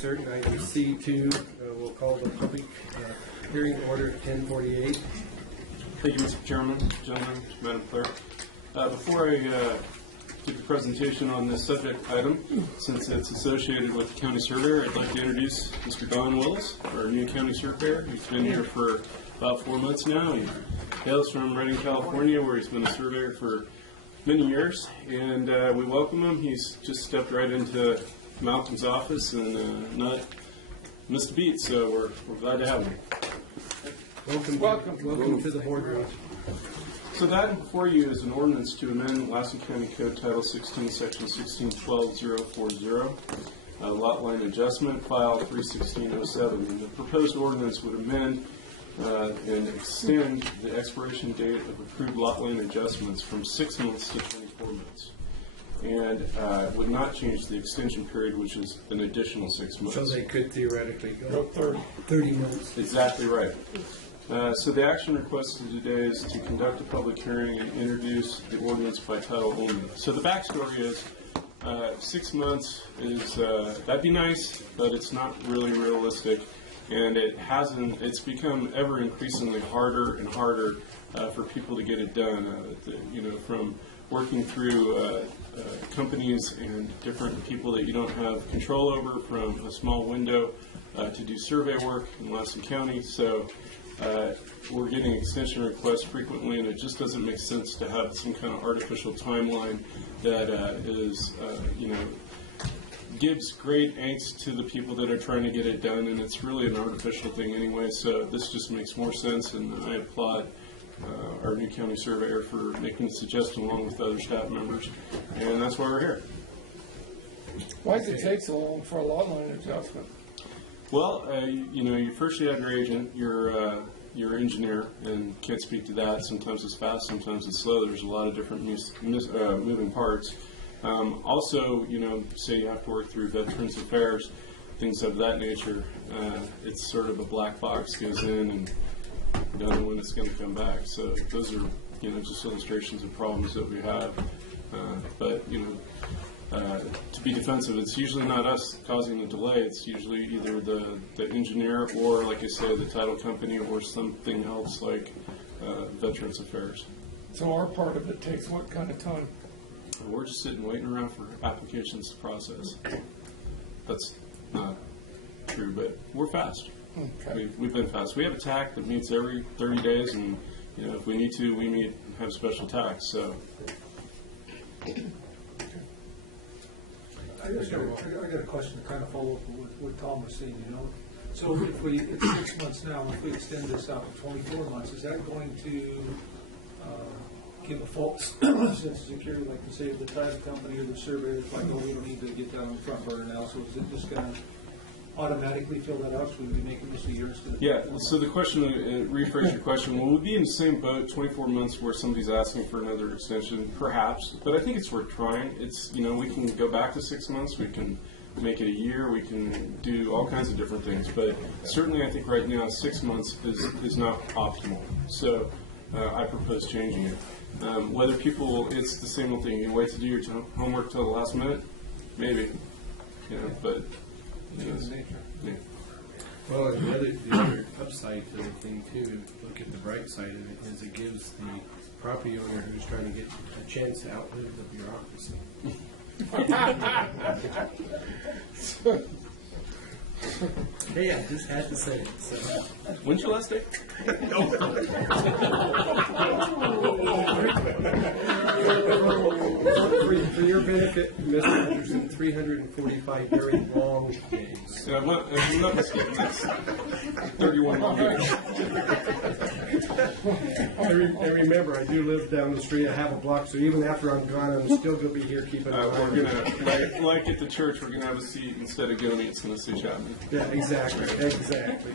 Item C2, we'll call the public hearing order at 10:48. Thank you, Mr. Chairman, gentlemen, Madam Clerk. Before I give the presentation on this subject item, since it's associated with the county surveyor, I'd like to introduce Mr. Don Willis, our new county surveyor. He's been here for about 4 months now. He hails from Redding, California, where he's been a surveyor for many years, and we welcome him. He's just stepped right into Malcolm's office and not missed a beat, so we're glad to have him. Welcome to the boardroom. So that before you is an ordinance to amend Lassen County Code Title 16, Section 1612.040, lot line adjustment, file 31607. And the proposed ordinance would amend and extend the expiration date of approved lot line adjustments from 6 months to 24 months. And would not change the extension period, which is an additional 6 months. So they could theoretically go 30 months. Exactly right. So the action requested today is to conduct a public hearing and introduce the ordinance by title only. So the backstory is 6 months is, that'd be nice, but it's not really realistic. And it's become ever increasingly harder and harder for people to get it done. From working through companies and different people that you don't have control over from a small window to do survey work in Lassen County. So we're getting extension requests frequently, and it just doesn't make sense to have some kind of artificial timeline that gives great angst to the people that are trying to get it done, and it's really an artificial thing anyway. So this just makes more sense, and I applaud our new county surveyor for making the suggestion along with other staff members, and that's why we're here. Why does it take so long for a lot line adjustment? Well, you first you have your agent, your engineer, and can't speak to that. Sometimes it's fast, sometimes it's slow. There's a lot of different moving parts. Also, say you have to work through Veterans Affairs, things of that nature. It's sort of a black box, goes in and you don't know when it's going to come back. So those are, just illustrations of problems that we have. But to be defensive, it's usually not us causing the delay. It's usually either the engineer or, like I say, the title company or something else like Veterans Affairs. So our part of it takes what kind of time? We're just sitting waiting around for applications to process. That's not true, but we're fast. Okay. We've been fast. We have a TAC that meets every 30 days, and if we need to, we meet and have special TACs. So. I got a question to kind of follow up with what Tom was saying, So if it's 6 months now, if we extend this out to 24 months, is that going to give a false sense of security, like to say the title company or the surveyor, like, oh, we don't need to get that on the front burner now, so is it just going to automatically fill that out, so we'd be making this a year instead of 4 months? So the question, rephrase your question, will we be in the same boat 24 months where somebody's asking for another extension? Perhaps, but I think it's worth trying. It's, we can go back to 6 months, we can make it a year, we can do all kinds of different things, but certainly I think right now 6 months is not optimal. So I propose changing it. Whether people, it's the same old thing, you wait to do your homework till the last minute, maybe, but yeah. Well, the other upside to the thing too, look at the bright side of it, is it gives the property owner who's trying to get a chance to outlive the bureaucracy. Hey, I just had to say it. So. When's your last day? For your benefit, Mr. Anderson, 345 very long days. I'm not mistaken. That's 31 long years. And remember, I do live down the street. I have a block, so even after I'm gone, I'm still going to be here keeping an eye on We're going to, like at the church, we're going to have a seat instead of going it's going to sit Chapman. Yeah, exactly.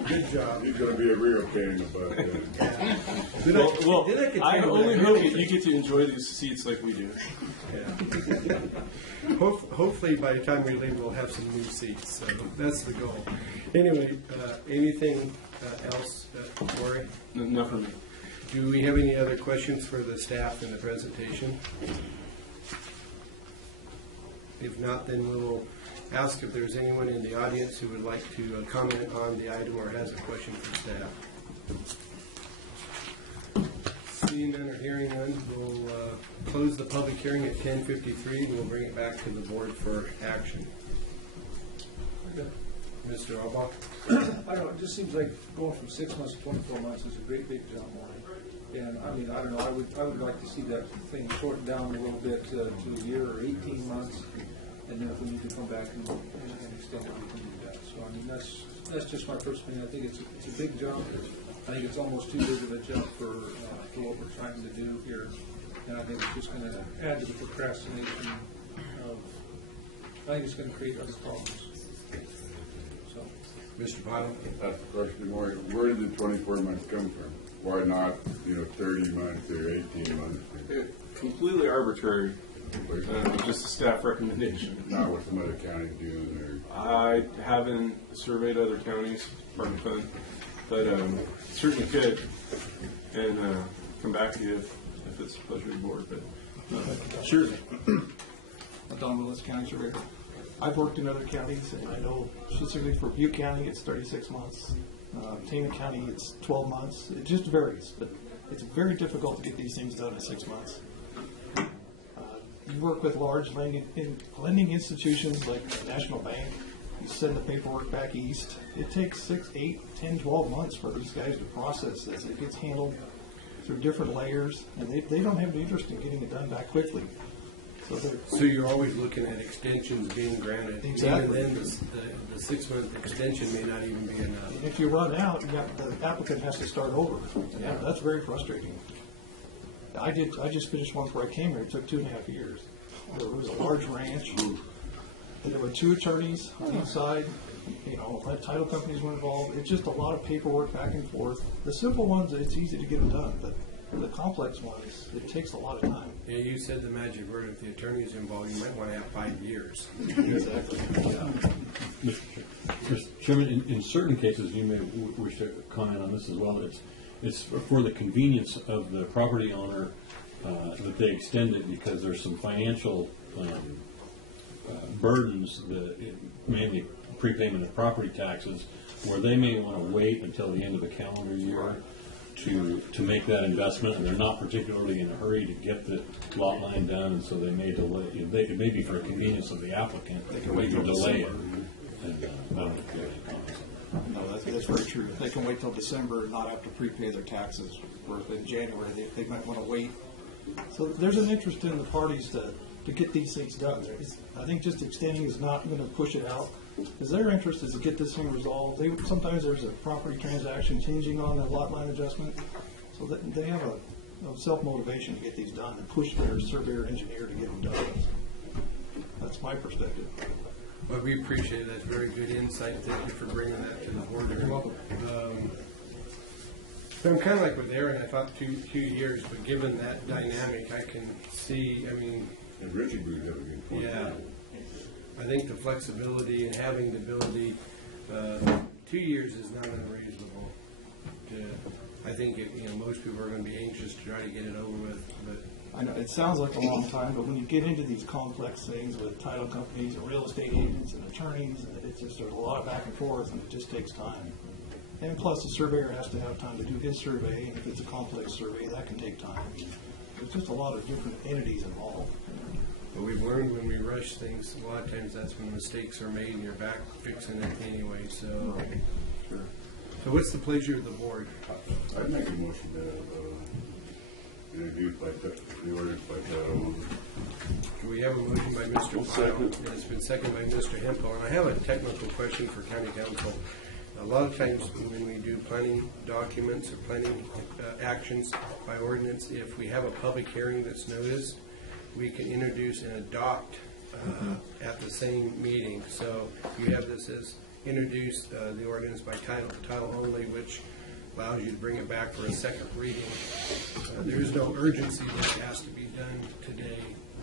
Good job. He's going to be a real pain about that. Well, I only hope that you get to enjoy these seats like we do. Yeah. Hopefully, by the time we leave, we'll have some new seats. So that's the goal. Anyway, anything else, Lori? Enough for me. Do we have any other questions for the staff in the presentation? If not, then we will ask if there's anyone in the audience who would like to comment on the item or has a question for staff. Seeing none or hearing none, we'll close the public hearing at 10:53 and we'll bring it back to the board for action. Mr. Albach? I don't know, it just seems like going from 6 months to 24 months is a great big jump. And I mean, I don't know, I would like to see that thing shortened down a little bit to a year or 18 months. And then if we need to come back and extend it, we can do that. So I mean, that's just my first opinion. I think it's a big jump. I think it's almost too big of a jump for what we're trying to do here. And I think it's just going to add to the procrastination of, I think it's going to create other problems. So, Mr. Bottom? That's the question, where did the 24 months come from? Why not, 30 months or 18 months? Completely arbitrary, just a staff recommendation. Not what some other counties do, I haven't surveyed other counties, pardon the pun, but certainly could, and come back to you if it's a pleasure to the board. But Sure. Don Willis, County Surveyor. I've worked in other counties, and I know specifically for Butte County, it's 36 months. Tama County, it's 12 months. It just varies, but it's very difficult to get these things done in 6 months. You work with large lending institutions like National Bank. You send the paperwork back east. It takes 6, 8, 10, 12 months for these guys to process this. It gets handled through different layers, and they don't have the interest in getting it done back quickly. So you're always looking at extensions being granted. Exactly. Even then, the 6-month extension may not even be enough. And if you run out, the applicant has to start over. Yeah, that's very frustrating. I just finished one before I came here. It took 2.5 years. It was a large ranch. And there were 2 attorneys on each side. Title companies were involved. It's just a lot of paperwork back and forth. The simple ones, it's easy to get them done, but the complex ones, it takes a lot of time. Yeah, you said the magic word. If the attorney's involved, you might want to have 5 years. Exactly. Yeah. Mr. Chairman, in certain cases, you may wish to comment on this as well. It's for the convenience of the property owner that they extend it because there's some financial burdens, mainly prepayment of property taxes, where they may want to wait until the end of the calendar year to make that investment, and they're not particularly in a hurry to get the lot line done, and so they may delay. It may be for convenience of the applicant. They can delay it. And, I don't know if you have any comments on that. No, that's very true. If they can wait till December and not have to prepay their taxes, or if in January, they might want to wait. So there's an interest in the parties to get these things done. I think just extending is not going to push it out, because their interest is to get this thing resolved. Sometimes there's a property transaction hinging on a lot line adjustment, so that they have a self-motivation to get these done and push their surveyor engineer to get them done. That's my perspective. Well, we appreciate it. That's very good insight. Thank you for bringing that to the board. You're welcome. So I'm kind of like with Aaron. I thought 2 years, but given that dynamic, I can see. I mean, and Richie would have a good point. yeah. I think the flexibility and having the ability, 2 years is not unreasonable. I think most people are going to be anxious to try to get it over with, but. I know it sounds like a long time, but when you get into these complex things with title companies and real estate agents and attorneys, it's just there's a lot of back and forth, and it just takes time. And plus, the surveyor has to have time to do his survey, and if it's a complex survey, that can take time. There's just a lot of different entities involved. But we've learned when we rush things, a lot of times that's when mistakes are made, and you're back fixing it anyway. So, Sure. So what's the pleasure of the board? I'd make a motion to introduce the ordinance by title only. We have a motion by Mr. Pyle, and it's been seconded by Mr. Hempel. And I have a technical question for County Council. A lot of times when we do planning documents or planning actions by ordinance, if we have a public hearing that's noticed, we can introduce and adopt at the same meeting. So you have this as introduce the ordinance by title only, which allows you to bring it back for a second reading. There is no urgency that it has to be done today,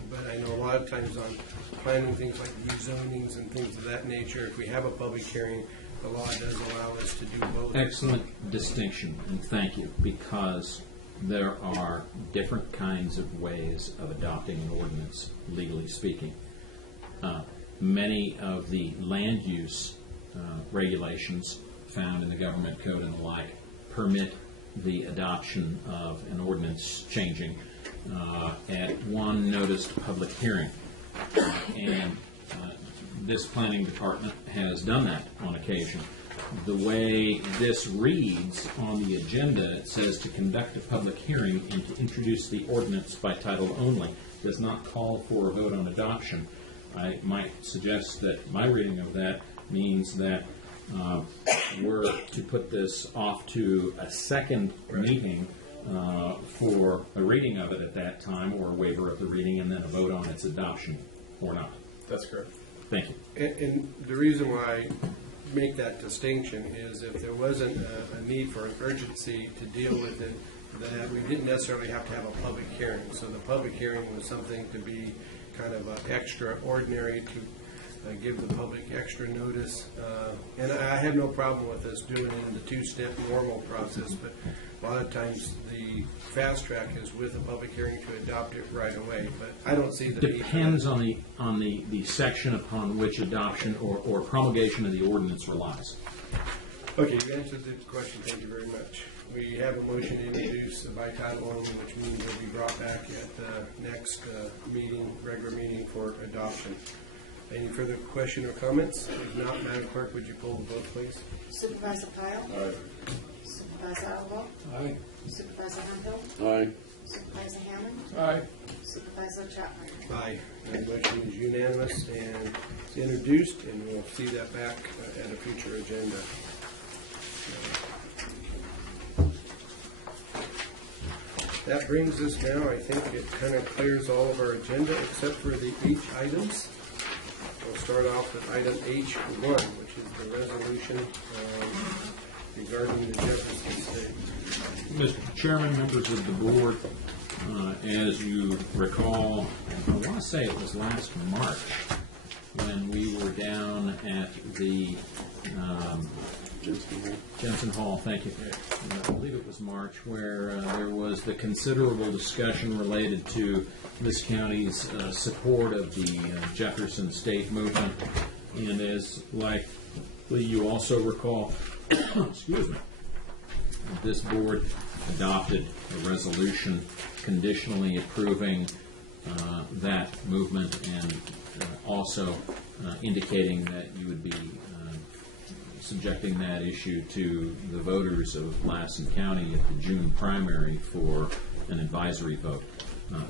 but I know a lot of times on planning things like rezonings and things of that nature, if we have a public hearing, the law does allow us to do both. Excellent distinction, and thank you, because there are different kinds of ways of adopting an ordinance, legally speaking. many of the land use regulations found in the government code and the like permit the adoption of an ordinance changing at one noticed public hearing. And this planning department has done that on occasion. The way this reads on the agenda, it says to conduct a public hearing and to introduce the ordinance by title only, does not call for a vote on adoption. I might suggest that my reading of that means that we're to put this off to a second meeting for a reading of it at that time, or a waiver of the reading, and then a vote on its adoption or not. That's correct. Thank you. And the reason why I make that distinction is if there wasn't a need for an urgency to deal with it, that we didn't necessarily have to have a public hearing. So the public hearing was something to be kind of extraordinary, to give the public extra notice. And I have no problem with us doing it in the two-step normal process, but a lot of times the fast track is with a public hearing to adopt it right away. But I don't see the need. Depends on the section upon which adoption or promulgation of the ordinance relies. Okay, you answered the question. Thank you very much. We have a motion to introduce by title only, which means it will be brought back at the next meeting, regular meeting, for adoption. Any further question or comments? If not, Madam Clerk, would you pull the vote, please? Supervisor Kyle? Aye. Supervisor Alva? Aye. Supervisor Handel? Aye. Supervisor Hammond? Aye. Supervisor Chapman? Aye. That motion is unanimous and introduced, and we'll see that back at a future agenda. That brings us now, I think it kind of clears all of our agenda except for the H items. We'll start off with item H1, which is the resolution regarding the Jefferson State. Mr. Chairman, members of the board, as you recall, I want to say it was last March when we were down at the Jensen Hall, thank you. I believe it was March, where there was the considerable discussion related to this county's support of the Jefferson State movement. And as likely you also recall, excuse me, this board adopted a resolution conditionally approving that movement, and also indicating that you would be subjecting that issue to the voters of Lassen County at the June primary for an advisory vote.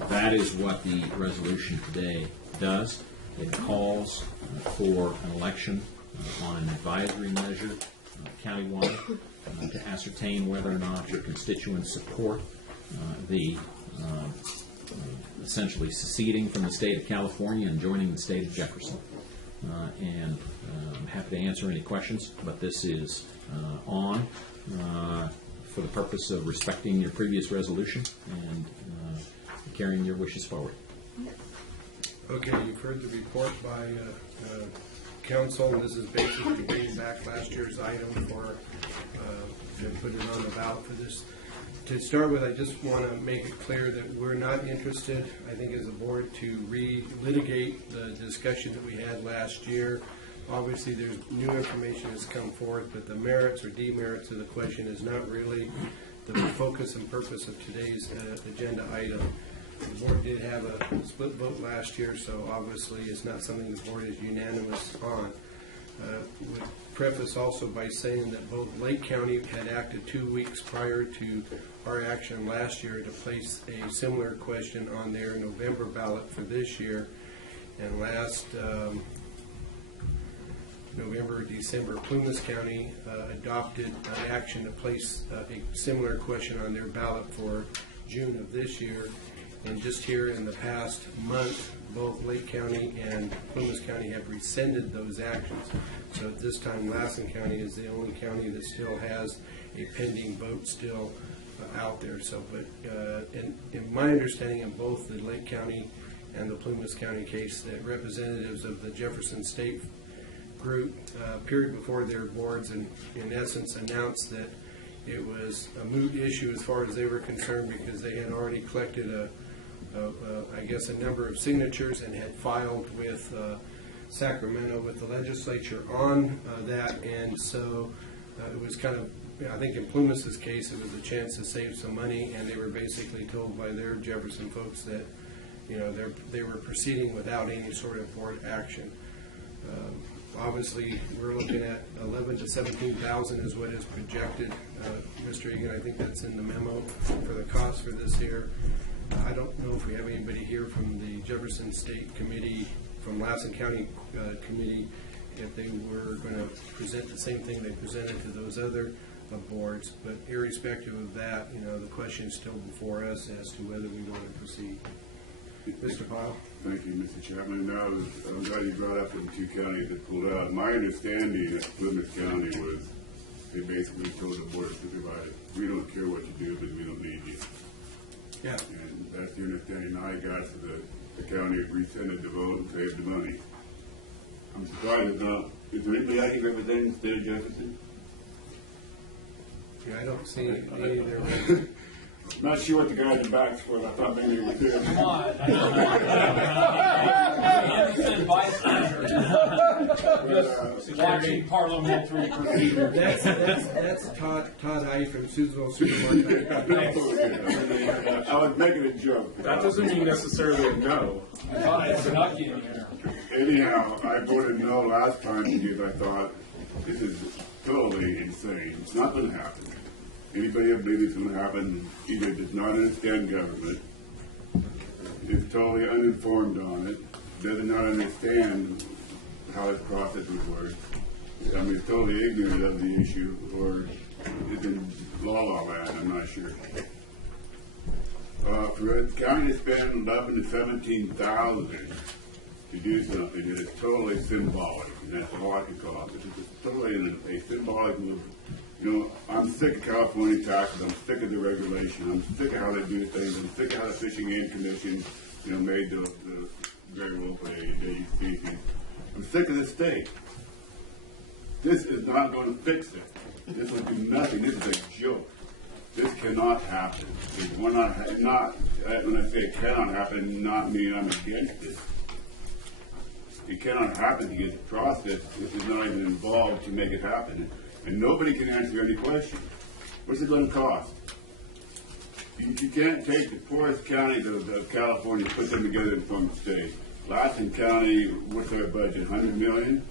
That is what the resolution today does. It calls for an election on an advisory measure countywide to ascertain whether or not your constituents support the essentially seceding from the state of California and joining the state of Jefferson. And I'm happy to answer any questions, but this is on for the purpose of respecting your previous resolution and carrying your wishes forward. Okay, you've heard the report by council, and this is basically bringing back last year's item for to put it on the ballot for this. To start with, I just want to make it clear that we're not interested, I think, as a board, to re-litigate the discussion that we had last year. Obviously, there's new information that's come forth, but the merits or demerits of the question is not really the focus and purpose of today's agenda item. The board did have a split vote last year, so obviously it's not something the board is unanimous on. Would preface also by saying that both Lake County had acted 2 weeks prior to our action last year to place a similar question on their November ballot for this year. And last November, December, Plumas County adopted an action to place a similar question on their ballot for June of this year. And just here in the past month, both Lake County and Plumas County have rescinded those actions. So at this time, Lassen County is the only county that still has a pending vote still out there. So, but in my understanding of both the Lake County and the Plumas County case, that representatives of the Jefferson State group appeared before their boards and in essence announced that it was a moot issue as far as they were concerned, because they had already collected I guess a number of signatures and had filed with Sacramento with the legislature on that, and so it was kind of, I think in Plumas's case, it was a chance to save some money, and they were basically told by their Jefferson folks that, you know, they were proceeding without any sort of board action. Obviously, we're looking at 11 to 17,000 is what is projected. Mr. Egan, I think that's in the memo for the cost for this year. I don't know if we have anybody here from the Jefferson State Committee, from Lassen County Committee, if they were going to present the same thing they presented to those other boards. But irrespective of that, you know, the question is still before us as to whether we want to proceed. Mr. Pyle? Thank you, Mr. Chairman. I'm glad you brought up the two counties that pulled out. My understanding at Plymouth County was they basically told the Board of Supervisors, we don't care what you do, but we don't need you. Yeah. And that's the understanding I got, so the county rescinded the vote and saved the money. I'm surprised it's not. Is there anybody I can represent in the state of Jefferson? Yeah, I don't see any of their. Not sure what the guy in the back's for. I thought maybe it was him. Come on. Anderson Vice President. Watching parliamentary procedure. That's Todd I from Susanville Supermarket. I was making a joke. That doesn't mean necessarily a no. I thought I was not getting there. Anyhow, I voted no last time because I thought this is totally insane. It's not going to happen. Anybody that believes it's going to happen either does not understand government, is totally uninformed on it, does not understand how this process would work. I mean, is totally ignorant of the issue, or is in la-la land, I'm not sure. For the county to spend 11 to 17,000 to do something that is totally symbolic, and that's all I can call it. It's totally a symbolic move. You know, I'm sick of California taxes. I'm sick of the regulation. I'm sick of how they do things. I'm sick of how the Fishing Game Commission, you know, made the very low for the species. I'm sick of this state. This is not going to fix it. This will do nothing. This is a joke. This cannot happen. It will not. When I say it cannot happen, not mean I'm against it. It cannot happen to get the process. This is not even involved to make it happen. And nobody can answer any question. What's it going to cost? You can't take the poorest counties of California, put them together and form a state. Lassen County, what's our budget? 100 million?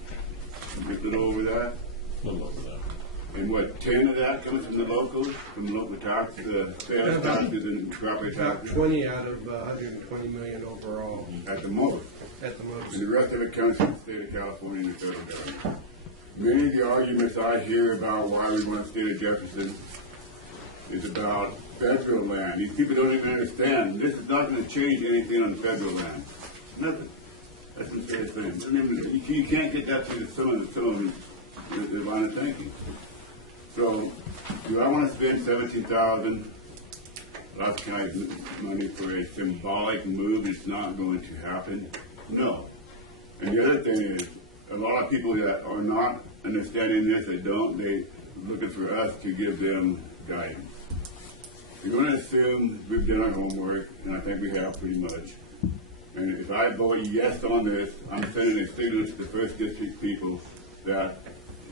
A little over that? A little over that. And what, 10 of that comes from the locals, from the local taxes, sales taxes and property About taxes? 20 out of 120 million overall At the most. at the most. And the rest of it comes from the state of California and the federal government. Many of the arguments I hear about why we want the state of Jefferson is about federal land. These people don't even understand. This is not going to change anything on the federal land. Nothing. That's the fair thing. You can't get that through some of the line of thinking. So, do I want to spend $17,000 last guy's money for a symbolic move that's not going to happen? No. And the other thing is, a lot of people that are not understanding this, they're looking for us to give them guidance. We're going to assume we've done our homework, and I think we have pretty much. And if I vote yes on this, I'm sending a signal to the first district people that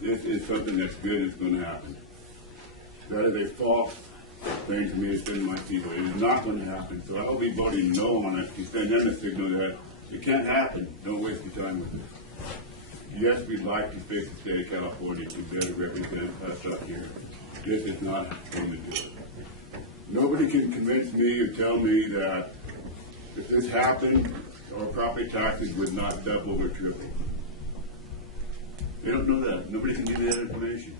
this is something that's good that's going to happen. That is a false thing for me to send my people. It is not going to happen. So I will be voting no on it to send them a signal that it can't happen. Don't waste your time with it. Yes, we'd like to fix the state of California to better represent us up here. This is not going to do it. Nobody can convince me or tell me that if this happened, our property taxes would not double or triple. They don't know that. Nobody can give you that information.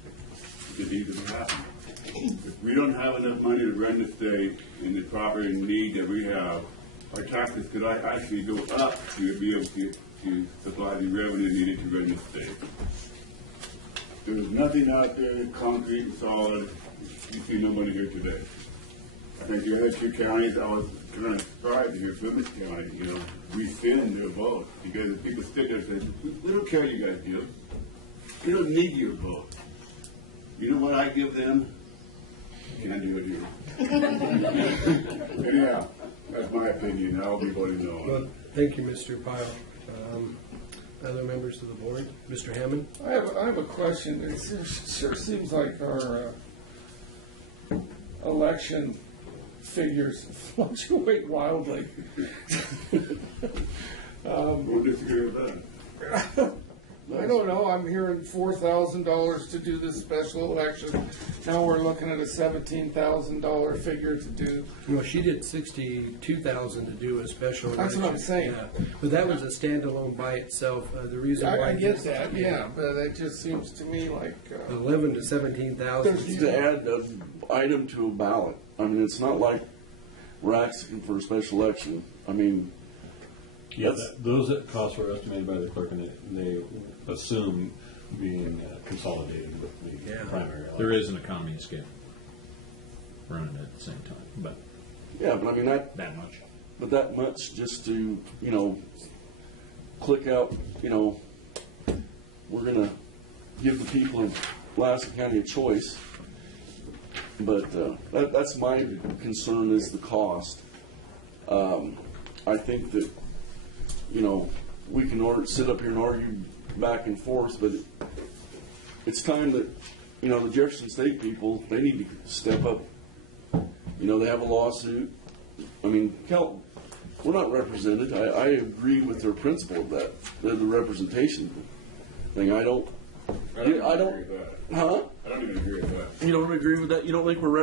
It easily happen. If we don't have enough money to run the state in the property need that we have, our taxes could actually go up to be able to supply the revenue needed to run the state. There's nothing out there concrete and solid. You see nobody here today. I think the other two counties, I was kind of surprised to hear Plymouth County, rescind their vote because people sit there and say, we don't care what you guys do. We don't need your vote. You know what I give them? Can't do it here. Anyhow, that's my opinion. I'll be voting no on it. Well, thank you, Mr. Pyle. Other members of the board? Mr. Hammond? I have a question. It sure seems like our election figures fluctuate wildly. We'll disagree with that. I don't know. I'm hearing $4,000 to do this special election. Now we're looking at a $17,000 figure to do. Well, she did $62,000 to do a special election. That's what I'm saying. Yeah. But that was a standalone by itself. The reason why I get that, yeah, but it just seems to me like 11 to 17,000. To add an item to a ballot. I mean, it's not like we're asking for a special election. I mean, Yeah, those costs were estimated by the clerk, and they assume being consolidated with the primary election. There is an economy of scale running at the same time, but yeah, but I mean that much. But that much just to, click out, we're going to give the people in Lassen County a choice. But that's my concern is the cost. I think that, we can sit up here and argue back and forth, but it's time that, the Jefferson State people, they need to step up. They have a lawsuit. I mean, we're not represented. I agree with their principle of that, the representation thing. I don't agree with that. Huh? I don't even agree with that. You don't agree with that? You don't think we're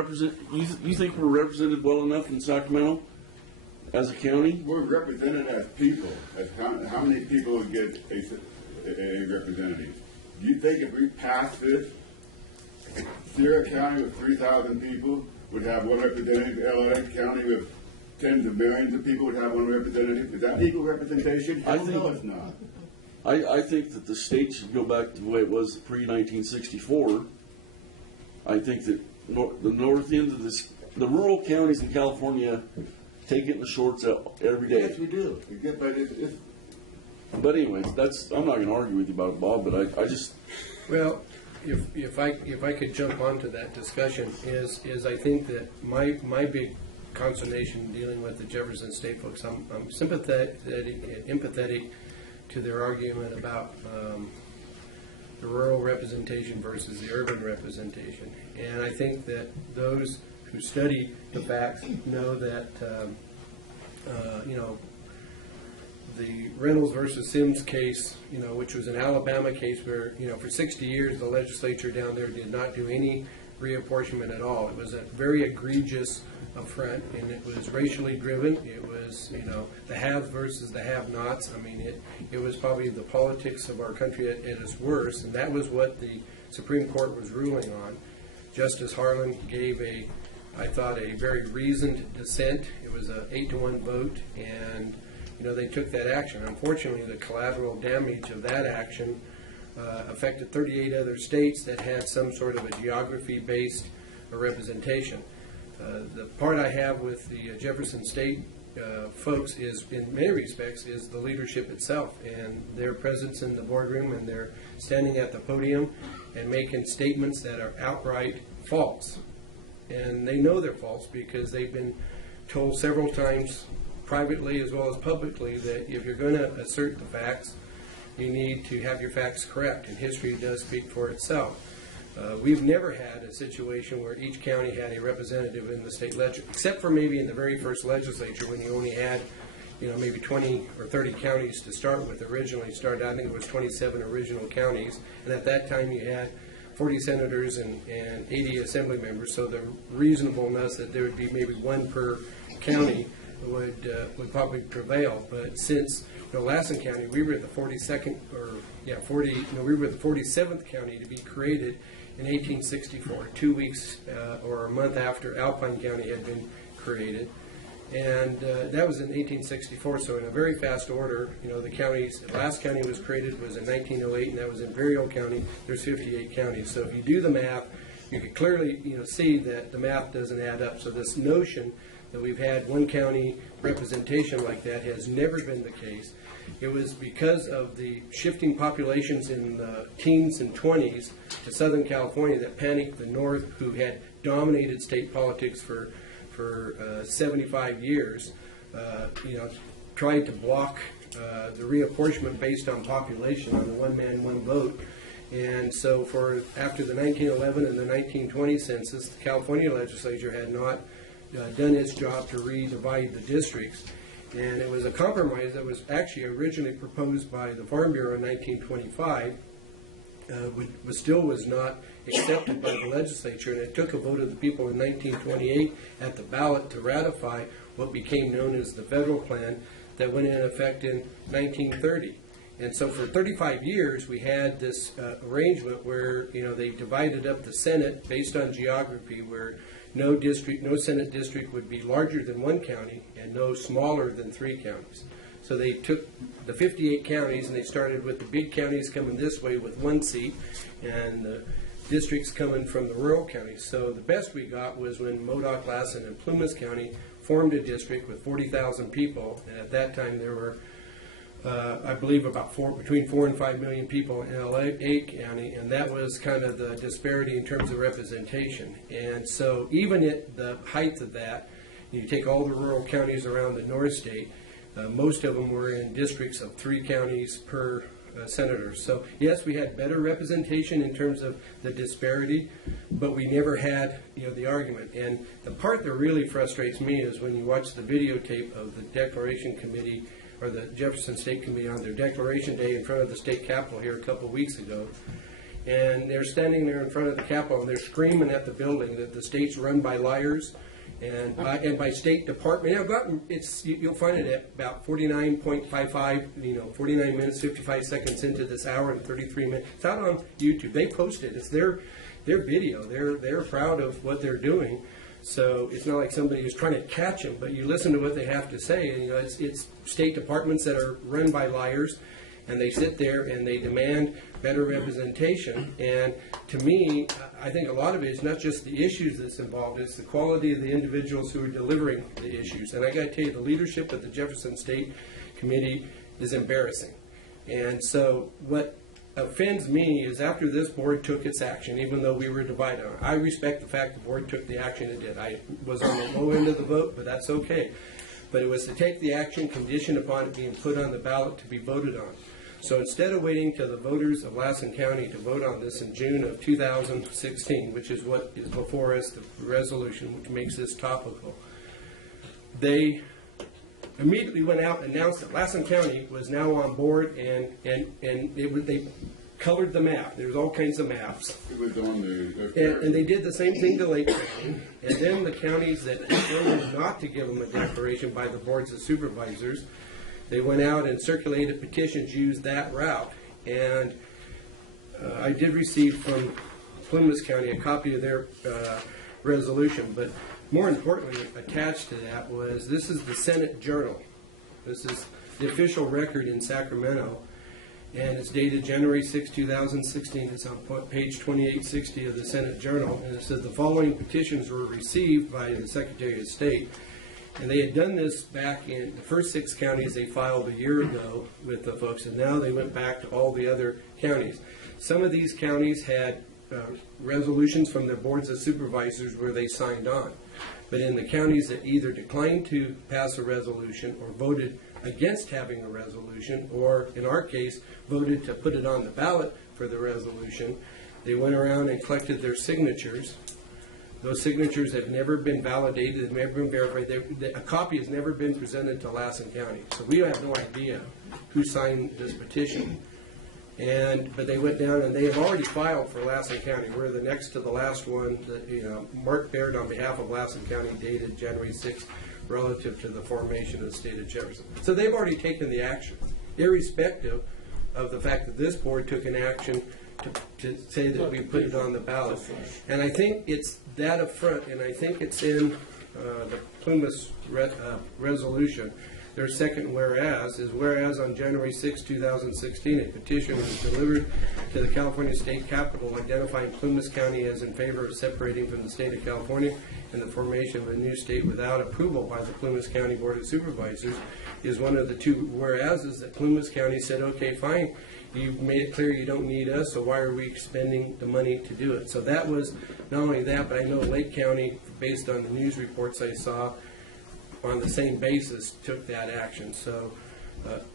you think we're represented well enough in Sacramento as a county? We're represented as people. As how many people would get a representative? Do you think if we pass this, Sierra County with 3,000 people would have one representative? LA County with tens of millions of people would have one representative? Is that equal representation? I think No, it's not. I think that the state should go back to the way it was pre-1964. I think that the north end of the rural counties in California take it in the shorts out every day. Yes, we do. But anyways, I'm not going to argue with you about it, Bob. But I just Well, if I could jump onto that discussion is I think that my big consternation dealing with the Jefferson State folks, I'm sympathetic and empathetic to their argument about the rural representation versus the urban representation. And I think that those who study the facts know that, the Reynolds versus Sims case, which was an Alabama case where, for 60 years the legislature down there did not do any reapportionment at all. It was a very egregious affront, and it was racially driven. It was, the haves versus the have-nots. I mean, it was probably the politics of our country at its worst, and that was what the Supreme Court was ruling on. Justice Harlan gave I thought, a very reasoned dissent. It was an 8-1 vote, and they took that action. Unfortunately, the collateral damage of that action affected 38 other states that had some sort of a geography-based representation. The part I have with the Jefferson State folks is, in many respects, is the leadership itself and their presence in the boardroom, and they're standing at the podium and making statements that are outright false. And they know they're false because they've been told several times, privately as well as publicly, that if you're going to assert the facts, you need to have your facts correct, and history does speak for itself. We've never had a situation where each county had a representative in the state legislature, except for maybe in the very first legislature when you only had, maybe 20 or 30 counties to start with. Originally started, I think it was 27 original counties, and at that time you had 40 senators and 80 assembly members, so the reasonableness that there would be maybe one per county would probably prevail. But since Lassen County, we were at the 42nd, we were the 47th county to be created in 1864, 2 weeks or a month after Alpine County had been created. And that was in 1864, so in a very fast order, the counties, last county was created was in 1908, and that was Imperial County. There's 58 counties. So if you do the math, you can clearly, see that the math doesn't add up. So this notion that we've had one county representation like that has never been the case. It was because of the shifting populations in the teens and 20s to Southern California that panicked the North, who had dominated state politics for 75 years, tried to block the reapportionment based on population, on the one man, one vote. And so after the 1911 and the 1920 census, the California legislature had not done its job to redivide the districts. And it was a compromise that was actually originally proposed by the Farm Bureau in 1925, but still was not accepted by the legislature. And it took a vote of the people in 1928 at the ballot to ratify what became known as the federal plan that went into effect in 1930. And so for 35 years, we had this arrangement where, they divided up the Senate based on geography, where no Senate district would be larger than one county and no smaller than 3 counties. So they took the 58 counties and they started with the big counties coming this way with 1 seat and the districts coming from the rural counties. So the best we got was when Modoc, Lassen, and Plumas County formed a district with 40,000 people. And at that time there were I believe between 4 and 5 million people in LA County, and that was kind of the disparity in terms of representation. And so even at the height of that, you take all the rural counties around the North State, most of them were in districts of 3 counties per senator. So yes, we had better representation in terms of the disparity, but we never had the argument. And the part that really frustrates me is when you watch the videotape of the Declaration Committee or the Jefferson State Committee on their Declaration Day in front of the state capitol here a couple of weeks ago. And they're standing there in front of the capitol and they're screaming at the building that the state's run by liars and by State Department. You'll find it at about 49.55, 49 minutes, 55 seconds into this hour and 33 minutes. It's out on YouTube. They post it. It's their video. They're proud of what they're doing. So it's not like somebody is trying to catch them, but you listen to what they have to say. And, it's state departments that are run by liars, and they sit there and they demand better representation. And to me, I think a lot of it is not just the issues that's involved, it's the quality of the individuals who are delivering the issues. And I got to tell you, the leadership of the Jefferson State Committee is embarrassing. And so what offends me is after this board took its action, even though we were divided on it. I respect the fact the board took the action it did. I was on the low end of the vote, but that's okay. But it was to take the action conditioned upon it being put on the ballot to be voted on. So instead of waiting till the voters of Lassen County to vote on this in June of 2016, which is what is before us, the resolution which makes this topical, they immediately went out and announced that Lassen County was now on board, and they colored the map. There's all kinds of maps. It was on the... And they did the same thing to Lake County. And then the counties that voted not to give them a declaration by the boards of supervisors, they went out and circulated petitions, used that route. And I did receive from Plumas County a copy of their resolution, but more importantly, attached to that this is the Senate Journal. This is the official record in Sacramento, and it's dated January 6, 2016. It's on page 2860 of the Senate Journal, and it says the following petitions were received by the Secretary of State. And they had done this back in the first 6 counties they filed a year ago with the folks, and now they went back to all the other counties. Some of these counties had resolutions from their boards of supervisors where they signed on. But in the counties that either declined to pass a resolution or voted against having a resolution, or in our case, voted to put it on the ballot for the resolution, they went around and collected their signatures. Those signatures have never been validated, they've never been verified. A copy has never been presented to Lassen County. So we have no idea who signed this petition. But they went down and they have already filed for Lassen County. We're the next to the last one that, Mark Baird on behalf of Lassen County dated January 6th relative to the formation of the state of Jefferson. So they've already taken the action, irrespective of the fact that this board took an action to say that we put it on the ballot. And I think it's that up front, and I think it's in the Plumas resolution. Their second whereas is whereas on January 6, 2016, a petition was delivered to the California State Capitol identifying Plumas County as in favor of separating from the state of California and the formation of a new state without approval by the Plumas County Board of Supervisors is one of the 2 whereases that Plumas County said, okay, fine, you've made it clear you don't need us, so why are we spending the money to do it? So that was not only that, but I know Lake County, based on the news reports I saw, on the same basis took that action. So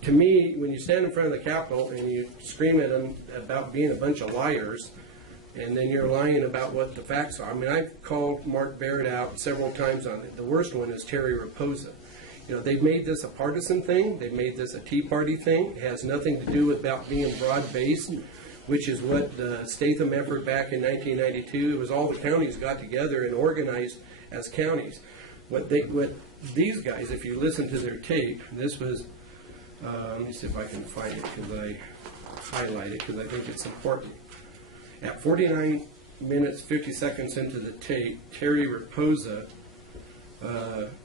To me, when you stand in front of the Capitol and you scream at them about being a bunch of liars, and then you're lying about what the facts are. I mean, I've called Mark Barrett out several times on it. The worst one is Terry Raposa. You know, they've made this a partisan thing. They've made this a Tea Party thing. It has nothing to do with about being broad-based, which is what the Statham effort back in 1992, it was all the counties got together and organized as counties. What these guys, if you listen to their tape, this was, let me see if I can find it because I highlight it because I think it's important. At 49 minutes, 50 seconds into the tape, Terry Raposa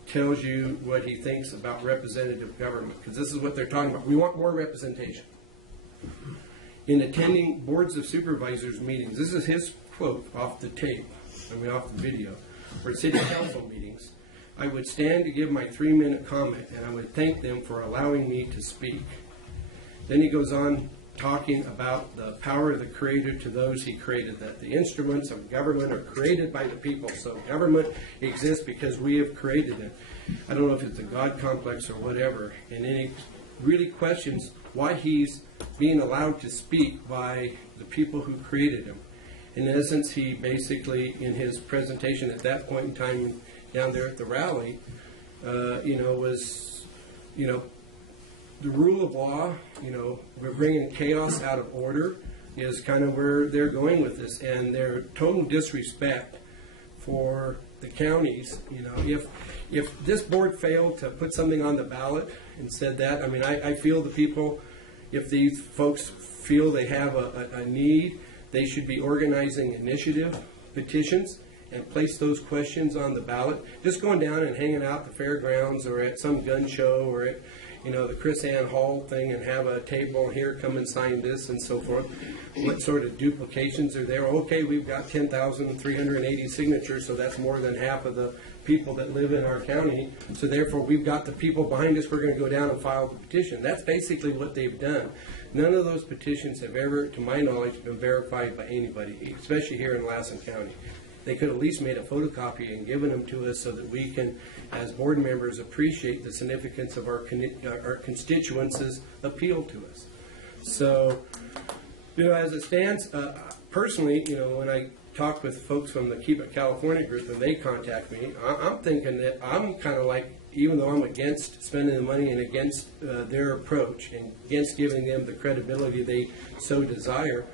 tells you what he thinks about representative government, because this is what they're talking about. We want more representation. In attending boards of supervisors meetings, this is his quote off the tape, off the video, or city council meetings, I would stand to give my 3-minute comment, and I would thank them for allowing me to speak. Then he goes on talking about the power of the Creator to those he created, that the instruments of government are created by the people, so government exists because we have created it. I don't know if it's a God complex or whatever, and then he really questions why he's being allowed to speak by the people who created him. In essence, he basically, in his presentation at that point in time down there at the rally, was, the rule of law, we're bringing chaos out of order is kind of where they're going with this, and their total disrespect for the counties. If this board failed to put something on the ballot and said that, I feel the people, if these folks feel they have a need, they should be organizing initiative petitions and place those questions on the ballot. Just going down and hanging out at the fairgrounds or at some gun show or at the Chris Ann Hall thing and have a table here, come and sign this and so forth. What sort of duplications are there? Okay, we've got 10,380 signatures, so that's more than half of the people that live in our county. So therefore, we've got the people behind us. We're going to go down and file the petition. That's basically what they've done. None of those petitions have ever, to my knowledge, been verified by anybody, especially here in Lassen County. They could at least made a photocopy and given them to us so that we can, as board members, appreciate the significance of our constituents' appeal to us. So, as it stands, personally, when I talk with folks from the Keep It California group and they contact me, I'm thinking that I'm kind of like, even though I'm against spending the money and against their approach and against giving them the credibility they so desire,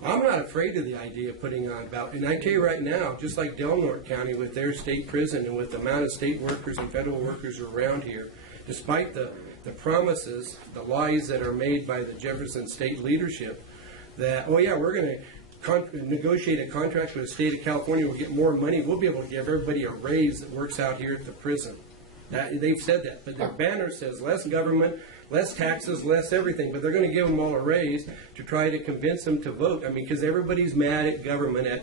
I'm not afraid of the idea of putting on a ballot. And I tell you right now, just like Del Norte County with their state prison and with the amount of state workers and federal workers around here, despite the promises, the lies that are made by the Jefferson state leadership, that, oh yeah, we're going to negotiate a contract with the state of California, we'll get more money, we'll be able to give everybody a raise that works out here at the prison. They've said that, but their banner says less government, less taxes, less everything, but they're going to give them all a raise to try to convince them to vote. Because everybody's mad at government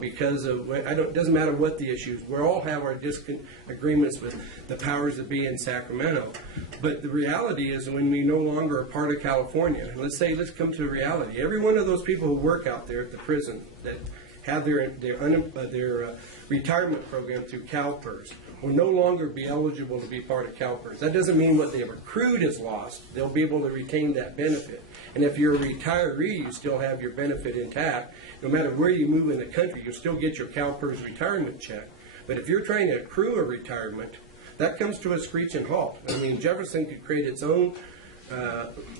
because of, it doesn't matter what the issues. We all have our disagreements with the powers that be in Sacramento. But the reality is when we no longer are part of California, let's come to reality. Every one of those people who work out there at the prison that have their retirement program through CalPERS will no longer be eligible to be part of CalPERS. That doesn't mean what they have accrued is lost. They'll be able to retain that benefit. And if you're a retiree, you still have your benefit intact. No matter where you move in the country, you'll still get your CalPERS retirement check. But if you're trying to accrue a retirement, that comes to a screeching halt. Jefferson could create its own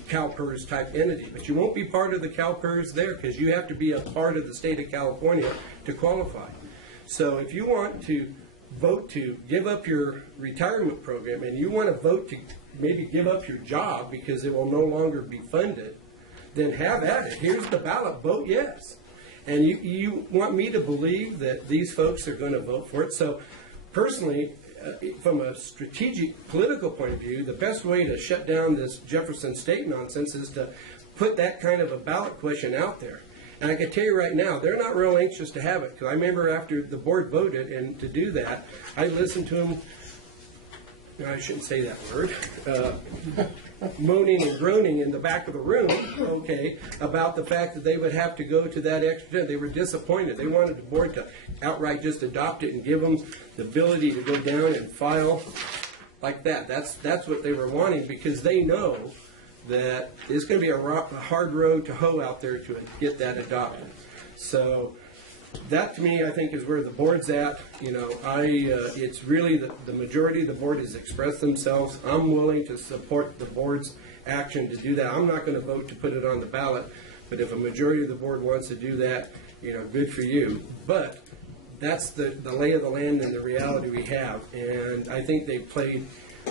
CalPERS type entity, but you won't be part of the CalPERS there because you have to be a part of the state of California to qualify. So if you want to vote to give up your retirement program and you want to vote to maybe give up your job because it will no longer be funded, then have at it. Here's the ballot. Vote yes. And you want me to believe that these folks are going to vote for it. So personally, from a strategic political point of view, the best way to shut down this Jefferson State nonsense is to put that kind of a ballot question out there. And I can tell you right now, they're not real anxious to have it. Because I remember after the board voted, and to do that, I listened to them, I shouldn't say that word, moaning and groaning in the back of the room, about the fact that they would have to go to that extra. They were disappointed. They wanted the board to outright just adopt it and give them the ability to go down and file like that. That's what they were wanting, because they know that it's going to be a hard road to hoe out there to get that adopted. So that, to me, I think is where the board's at. You know, it's really the majority of the board has expressed themselves. I'm willing to support the board's action to do that. I'm not going to vote to put it on the ballot, but if a majority of the board wants to do that, you know, good for you. But that's the lay of the land and the reality we have. And I think they played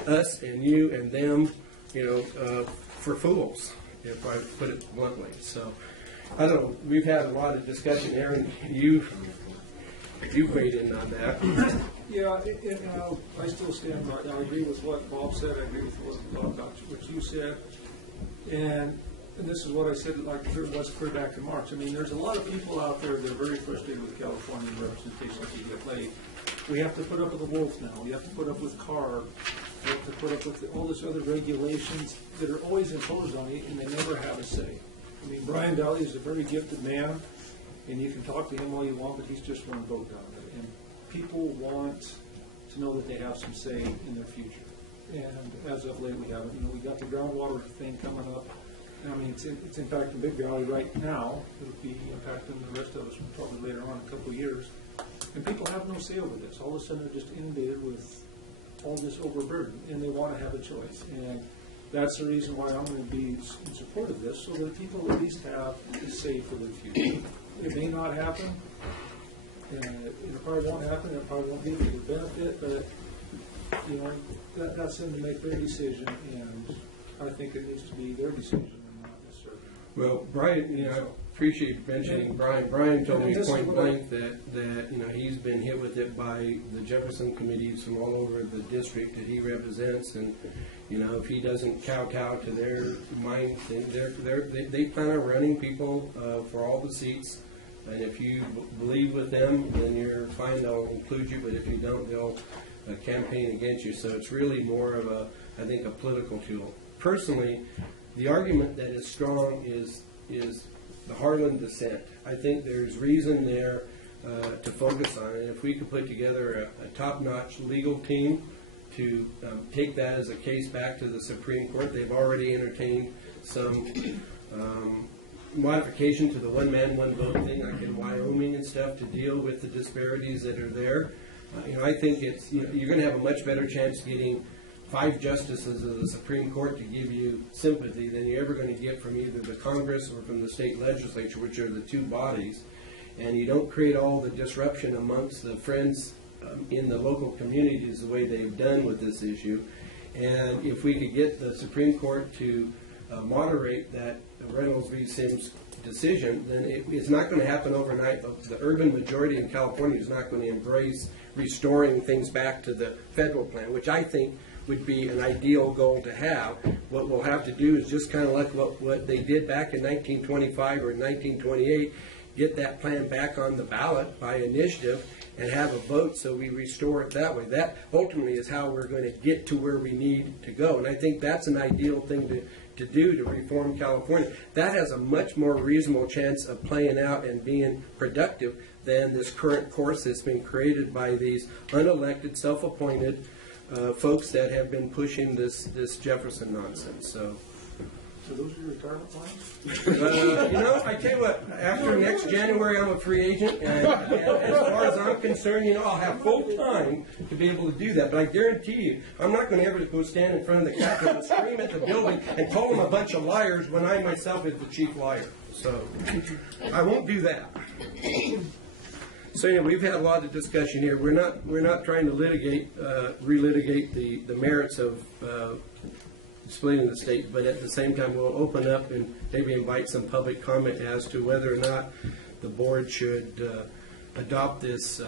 us and you and them, you know, for fools, if I put it bluntly. So I don't know. We've had a lot of discussion, Aaron. You weighed in on that. Yeah, I still stand by. I agree with what Bob said. I agree with what you said. And this is what I said, like, was clear back in March. I mean, there's a lot of people out there that are very frustrated with California representation that you get laid. We have to put up with the wolf now. We have to put up with CARB. We have to put up with all this other regulations that are always imposed on you, and they never have a say. I mean, Brian Daly is a very gifted man, and you can talk to him all you want, but he's just run boat down there. And people want to know that they have some say in their future. And as of late, we haven't. You know, we got the groundwater thing coming up. I mean, it's impacting Big Valley right now. It'll be impacting the rest of us probably later on in a couple of years. And people have no say over this. All of a sudden, they're just inundated with all this overburden, and they want to have a choice. And that's the reason why I'm going to be in support of this, so that people at least have a say for their future. It may not happen, and it probably won't happen. It probably won't be to their benefit, but you know, that's them to make their decision, and I think it needs to be their decision. Well, Brian, you know, I appreciate mentioning Brian. Brian told me point blank that you know, he's been hit with it by the Jefferson committees from all over the district that he represents, and you know, if he doesn't kowtow to their mind, then they plan on running people for all the seats. And if you believe with them, then you're fine. They'll include you. But if you don't, they'll campaign against you. So it's really more of a, I think, a political tool. Personally, the argument that is strong is the Harlan dissent. I think there's reason there to focus on it. If we could put together a top-notch legal team to take that as a case back to the Supreme Court, they've already entertained some modification to the one-man, one-vote thing, like in Wyoming and stuff, to deal with the disparities that are there. You know, I think it's, you know, you're going to have a much better chance getting 5 justices of the Supreme Court to give you sympathy than you're ever going to get from either the Congress or from the state legislature, which are the two bodies. And you don't create all the disruption amongst the friends in the local communities the way they've done with this issue. And if we could get the Supreme Court to moderate that Reynolds v. Sims decision, then it's not going to happen overnight. The urban majority in California is not going to embrace restoring things back to the federal plan, which I think would be an ideal goal to have. What we'll have to do is just kind of like what they did back in 1925 or 1928, get that plan back on the ballot by initiative and have a vote so we restore it that way. That ultimately is how we're going to get to where we need to go. And I think that's an ideal thing to do to reform California. That has a much more reasonable chance of playing out and being productive than this current course that's been created by these unelected, self-appointed folks that have been pushing this Jefferson nonsense. So those are your retirement plans? you know, I tell you what, after next January, I'm a free agent, and as far as I'm concerned, you know, I'll have full time to be able to do that. But I guarantee you, I'm not going to ever go stand in front of the Capitol and scream at the building and call them a bunch of liars when I myself is the chief liar. So I won't do that. So anyway, we've had a lot of discussion here. We're not trying to relitigate the merits of splitting the state, but at the same time, we'll open up and maybe invite some public comment as to whether or not the board should adopt this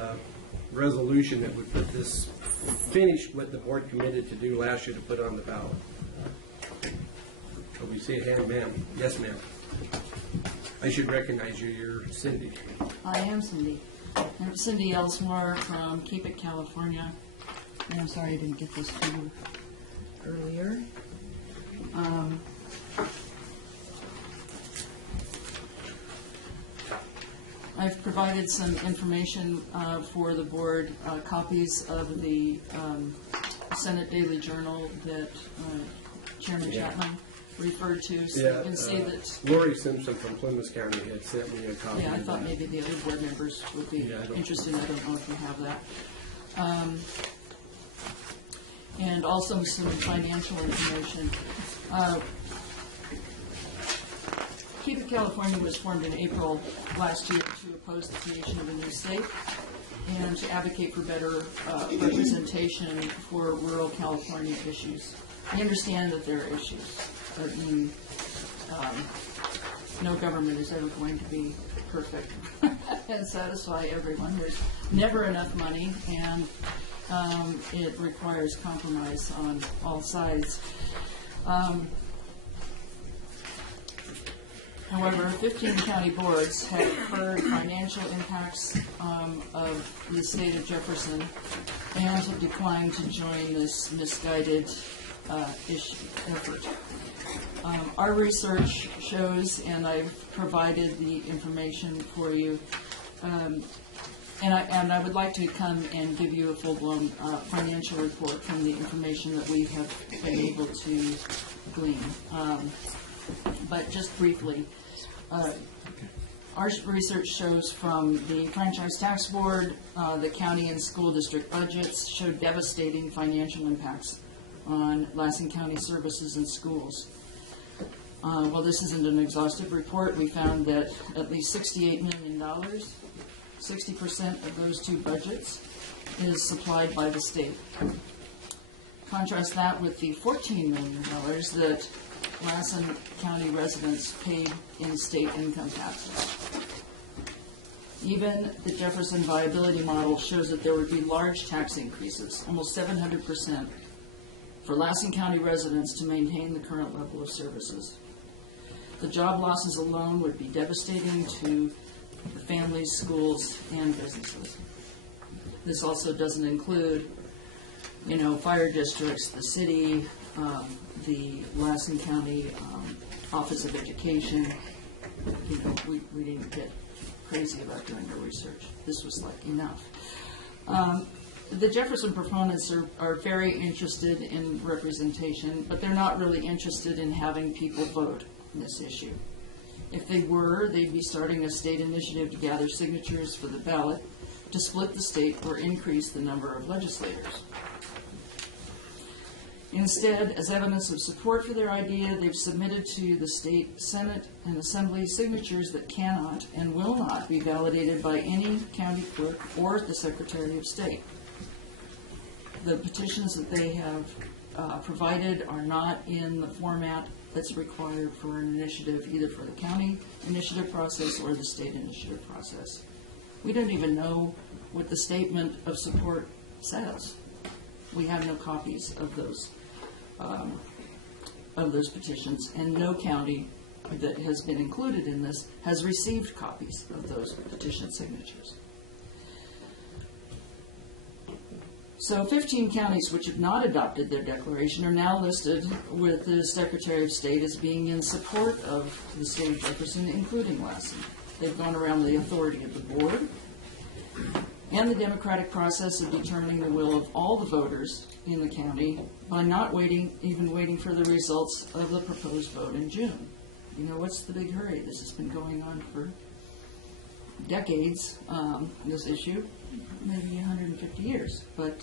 resolution that would put this, finish what the board committed to do last year to put on the ballot. So we see a hand, ma'am. Yes, ma'am. I should recognize you. You're Cindy. I am Cindy. I'm Cindy Elsmore from Cape It, California. And I'm sorry I didn't get this to you earlier. I've provided some information for the board, copies of the Senate Daily Journal that Chairman Chapman referred to, so you can see that. Lori Simpson from Plymouth County had sent me a copy. Yeah, I of thought that. maybe the other board members would be Yeah, I don't- interested. I don't know if you have that. And also some financial information. Keep It California was formed in April last year to oppose the creation of a new state and to advocate for better representation for rural California issues. I understand that there are issues. I mean, no government is ever going to be perfect and satisfy everyone. There's never enough money, and it requires compromise on all sides. However, 15 county boards have heard financial impacts of the state of Jefferson and have declined to join this misguided effort. Our research shows, and I've provided the information for you, and I would like to come and give you a full-blown financial report from the information that we have been able to glean. But just briefly, our research shows from the Franchise Tax Board, the county and school district budgets showed devastating financial impacts on Lassen County services and schools. While this isn't an exhaustive report, we found that at least $68 million, 60% of those two budgets, is supplied by the state. Contrast that with the $14 million that Lassen County residents paid in state income taxes. Even the Jefferson viability model shows that there would be large tax increases, almost 700%, for Lassen County residents to maintain the current level of services. The job losses alone would be devastating to the families, schools, and businesses. This also doesn't include, fire districts, the city, the Lassen County Office of Education. We didn't get crazy about doing our research. This was like enough. The Jefferson proponents are very interested in representation, but they're not really interested in having people vote on this issue. If they were, they'd be starting a state initiative to gather signatures for the ballot to split the state or increase the number of legislators. Instead, as evidence of support for their idea, they've submitted to the state Senate and Assembly signatures that cannot and will not be validated by any county clerk or the Secretary of State. The petitions that they have provided are not in the format that's required for an initiative, either for the county initiative process or the state initiative process. We don't even know what the statement of support says. We have no copies of those petitions, and no county that has been included in this has received copies of those petition signatures. So 15 counties which have not adopted their declaration are now listed with the Secretary of State as being in support of the state of Jefferson, including Lassen. They've gone around the authority of the board and the democratic process of determining the will of all the voters in the county by not even waiting for the results of the proposed vote in June. What's the big hurry? This has been going on for decades, this issue, maybe 150 years. But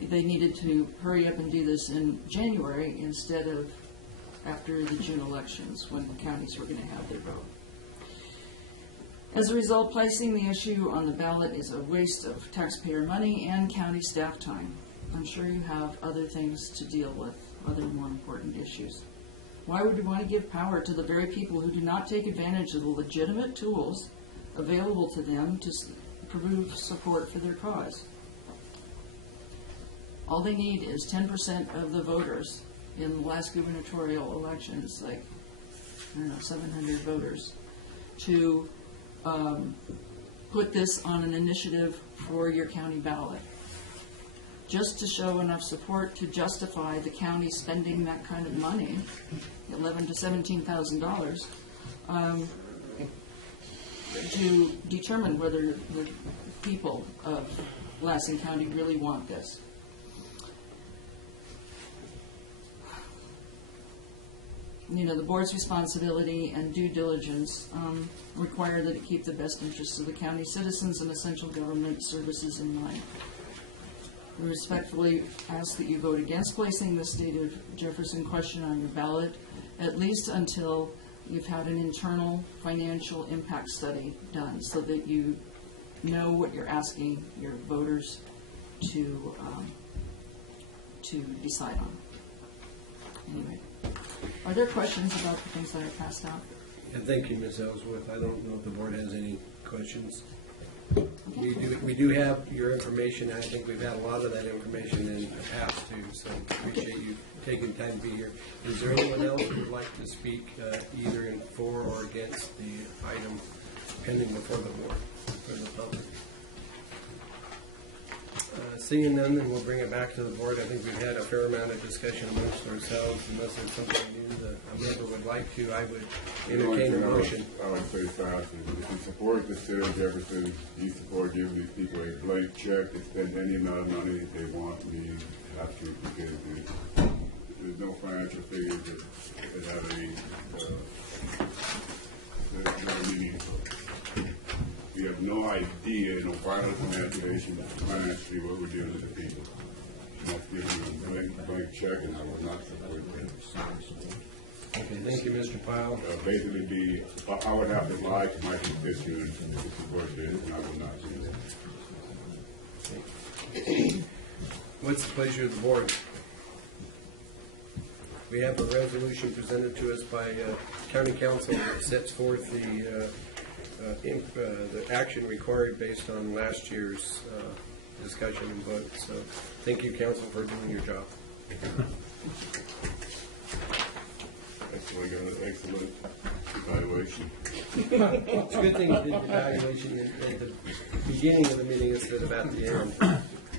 they needed to hurry up and do this in January instead of after the June elections when the counties were going to have their vote. As a result, placing the issue on the ballot is a waste of taxpayer money and county staff time. I'm sure you have other things to deal with, other more important issues. Why would we want to give power to the very people who do not take advantage of the legitimate tools available to them to prove support for their cause? All they need is 10% of the voters in the last gubernatorial elections, 700 voters, to put this on an initiative for your county ballot, just to show enough support to justify the county spending that kind of money, $11,000 to $17,000, to determine whether the people of Lassen County really want this. the board's responsibility and due diligence require that it keep the best interests of the county citizens and essential government services in mind. We respectfully ask that you vote against placing the State of Jefferson question on your ballot, at least until you've had an internal financial impact study done, so that you know what you're asking your voters to decide on. Anyway, are there questions about the things that I passed out? And thank you, Ms. Ellsworth. I don't know if the board has any questions. We do have your information. I think we've had a lot of that information in the past too, so appreciate you taking time to be here. Is there anyone else who would like to speak either in for or against the item pending before the board, for the public? Seeing none, then we'll bring it back to the board. I think we've had a fair amount of discussion amongst ourselves. Unless there's something new that a member would like to, I would entertain a motion. I would say fast. If you support the State of Jefferson, you support giving these people a blank check to spend any amount of money they want. We have to get it. There's no financial figures that have any meaningful. We have no idea, no final financially what we're doing to the people. I'm not giving you a blank check, and I will not support that. Okay, thank you, Mr. Pyle. Basically, I would have to lie to my constituents to support this, and I will not do that. What's the pleasure of the board? We have a resolution presented to us by County Council that sets forth the action required based on last year's discussion and vote. So thank you, Council, for doing your job. Excellent evaluation. It's a good thing you did the evaluation at the beginning of the meeting instead of at the end,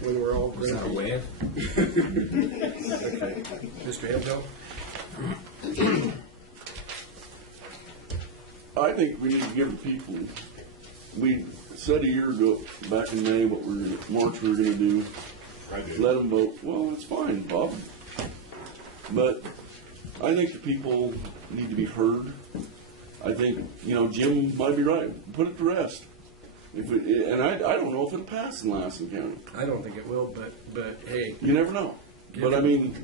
when we're all grumpy. Okay. Mr. Hemphill? I think we need to give the people, we said a year ago, back in May, what March we were going to do. Let them vote. Well, that's fine, Bob. But I think the people need to be heard. I think, Jim might be right. Put it to rest. And I don't know if it'll pass in Lassen County. I don't think it will, but hey. You never know. But I mean,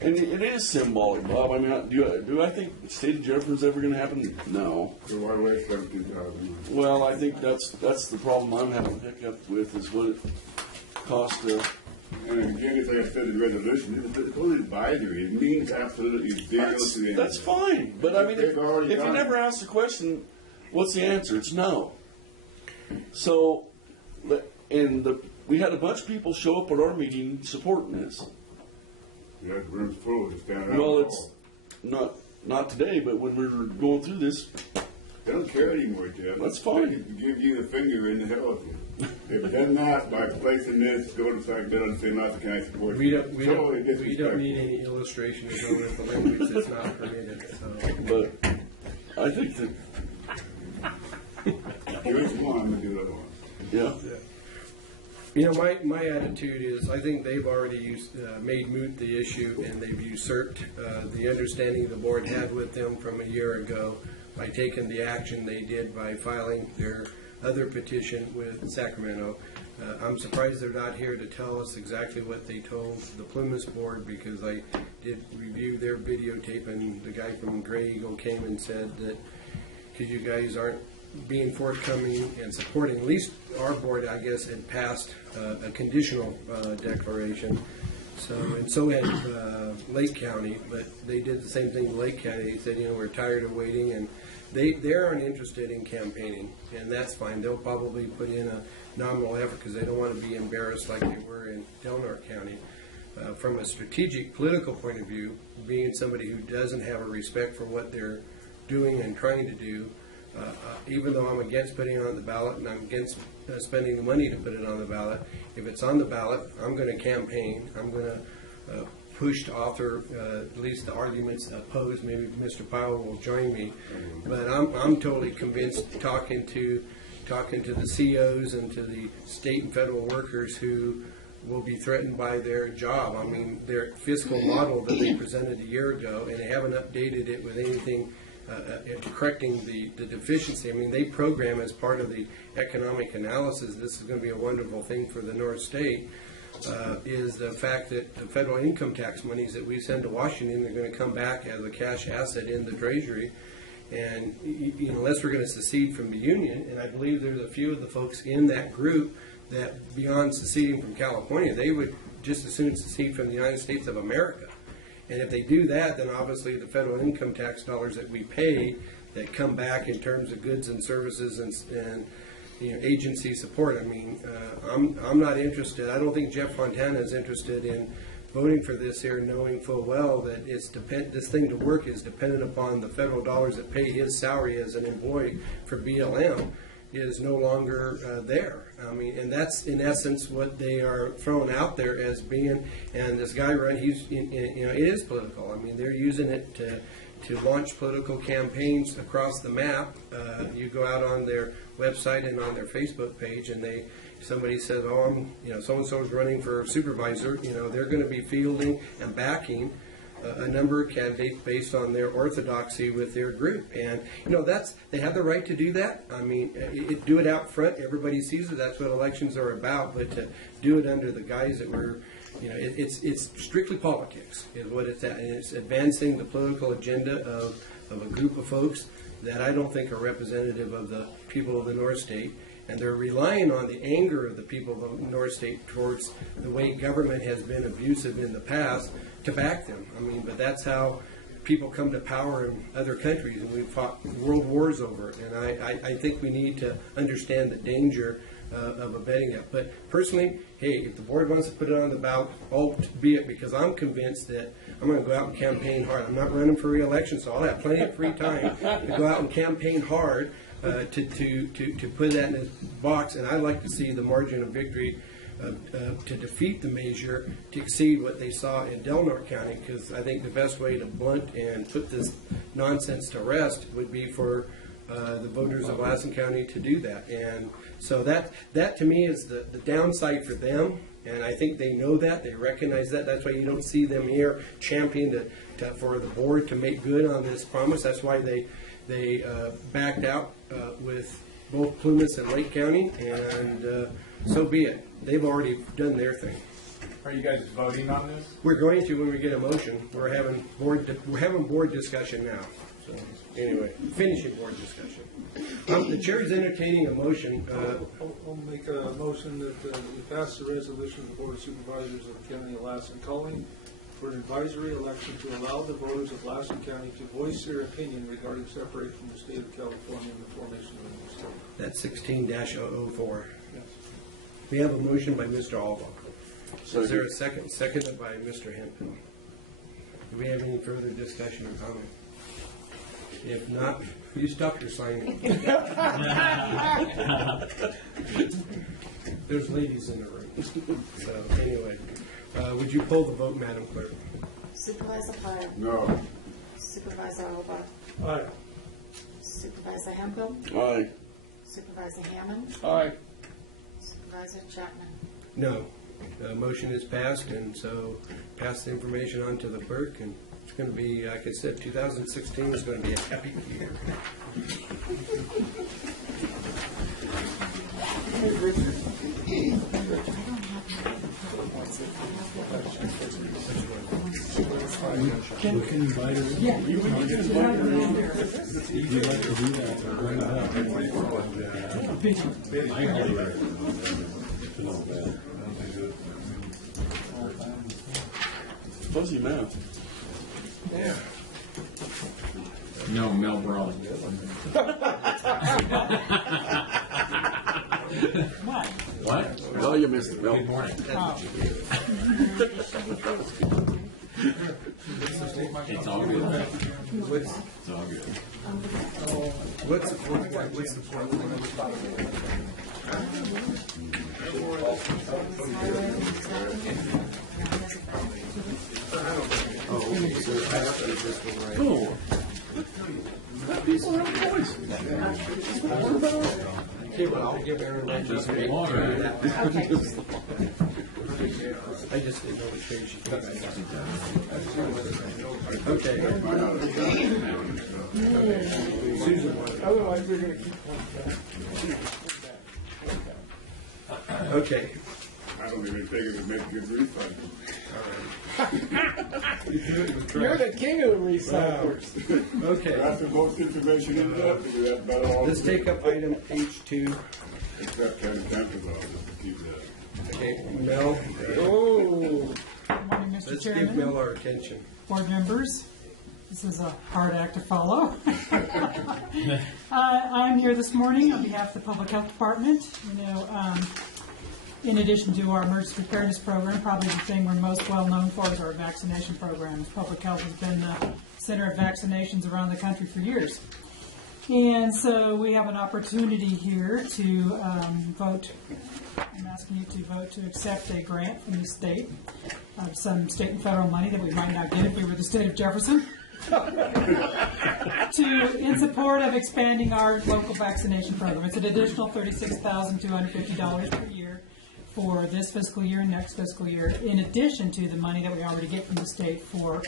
and it is symbolic, Bob. I mean, do I think the State of Jefferson's ever going to happen? No. So why waste 17,000? Well, I think that's the problem I'm having a hiccup with, is what it costs to. And again, as I said in the resolution, it's totally advisory. It means absolutely zero to the end. That's fine. But I mean, if you never ask the question, what's the answer? It's no. So, we had a bunch of people show up at our meeting supporting this. Yeah, the room's full. Just stand around. Well, it's not today, but when we were going through this, they don't care anymore, Jeff. That's fine. They can give you the finger in the hell with you. They've done that by placing this, go to the side bill and say Lassen County support. We don't need any illustration to go with the language that's not permitted. So. But I think that. Do it one, and do the other one. Yeah. My attitude is I think they've already made moot the issue, and they've usurped the understanding the board had with them from a year ago by taking the action they did by filing their other petition with Sacramento. I'm surprised they're not here to tell us exactly what they told the Plumas board, because I did review their videotape, and the guy from Grey Eagle came and said that because you guys aren't being forthcoming and supporting, at least our board, I guess, had passed a conditional declaration. So had Lake County, but they did the same thing to Lake County. They said, we're tired of waiting, and they aren't interested in campaigning, and that's fine. They'll probably put in a nominal effort because they don't want to be embarrassed like they were in Delaware County. From a strategic political point of view, being somebody who doesn't have a respect for what they're doing and trying to do, even though I'm against putting it on the ballot and I'm against spending the money to put it on the ballot, if it's on the ballot, I'm going to campaign. I'm going to push to author at least the arguments opposed. Maybe Mr. Powell will join me, but I'm totally convinced, talking to the COs and to the state and federal workers who will be threatened by their job. I mean, their fiscal model that they presented a year ago, and they haven't updated it with anything correcting the deficiency. I mean, they program as part of the economic analysis, this is going to be a wonderful thing for the North State, is the fact that the federal income tax monies that we send to Washington are going to come back as a cash asset in the Treasury. And unless we're going to secede from the Union, and I believe there's a few of the folks in that group that beyond seceding from California, they would just as soon secede from the United States of America. And if they do that, then obviously the federal income tax dollars that we pay that come back in terms of goods and services and agency support. I mean, I'm not interested. I don't think Jeff Fontana is interested in voting for this here, knowing full well that this thing to work is dependent upon the federal dollars that pay his salary as an employee for BLM is no longer there. I mean, and that's in essence what they are throwing out there as being. And this guy, right? It is political. I mean, they're using it to launch political campaigns across the map. You go out on their website and on their Facebook page, and somebody says, "Oh, so and so is running for supervisor." They're going to be fielding and backing a number of candidates based on their orthodoxy with their group, and they have the right to do that. I mean, do it out front. Everybody sees it. That's what elections are about. But to do it under the guise that we're, it's strictly politics is what it's at, and it's advancing the political agenda of a group of folks that I don't think are representative of the people of the North State. And they're relying on the anger of the people of the North State towards the way government has been abusive in the past to back them. I mean, but that's how people come to power in other countries, and we've fought world wars over it. And I think we need to understand the danger of abetting that. But personally, hey, if the board wants to put it on the ballot, be it, because I'm convinced that I'm going to go out and campaign hard. I'm not running for re-election, so I'll have plenty of free time to go out and campaign hard to put that in a box. And I'd like to see the margin of victory to defeat the measure to exceed what they saw in Del Norte County, because I think the best way to blunt and put this nonsense to rest would be for the voters of Lassen County to do that. And so that to me is the downside for them, and I think they know that, they recognize that. That's why you don't see them here championing for the board to make good on this promise. That's why they backed out with both Plumas and Lake County, and so be it. They've already done their thing. Are you guys voting on this? We're going to when we get a motion. We're having board discussion now. So anyway, finishing board discussion. The chair is entertaining a motion. I'll make a motion that we pass the resolution of the Board of Supervisors of the County of Lassen calling for an advisory election to allow the voters of Lassen County to voice their opinion regarding separation from the state of California and the formation of a new state. That's 16-004. Yes. We have a motion by Mr. Alba. So is there a second? Seconded by Mr. Hemphill. Do we have any further discussion or comment? If not, you stop your signing. There's ladies in the room. So anyway, would you poll the vote, Madam Clerk? Supervisor Hart. No. Supervisor Alba. Aye. Supervisor Hemphill. Aye. Supervisor Hammond. Aye. Supervisor Chapman. No. The motion is passed, and so pass the information on to the clerk, and it's going to be, like I said, 2016 is going to be a happy year. Can you invite her? Yeah. You would like to do that, or bring it up? I highly recommend that. Fuzzy mouth. Yeah. No, Mel Brown. What? Oh, you missed it, Bill. Good morning. It's all good. It's all good. What's the point? Cool. People have a voice. Okay, well, I'll give Aaron that. Just water. I just didn't know which way she came. Okay. Susan wanted. Otherwise, they're gonna keep coming. Okay. I don't even think it would make a good refund. You're the king of the recyclers. Okay. That's the most information in depth, because that's about all. Let's take up item H2. Except County Council's office, keep that. Okay, Mel. Oh. Good morning, Mr. Let's give Chairman, Mel our attention. board members. This is a hard act to follow. I'm here this morning on behalf of the Public Health Department. In addition to our emergency preparedness program, probably the thing we're most well known for is our vaccination programs. Public health has been the center of vaccinations around the country for years. And so we have an opportunity here to vote. I'm asking you to vote to accept a grant from the state of some state and federal money that we might not get if we were the state of Jefferson in support of expanding our local vaccination program. It's an additional $36,250 per year for this fiscal year and next fiscal year, in addition to the money that we already get from the state for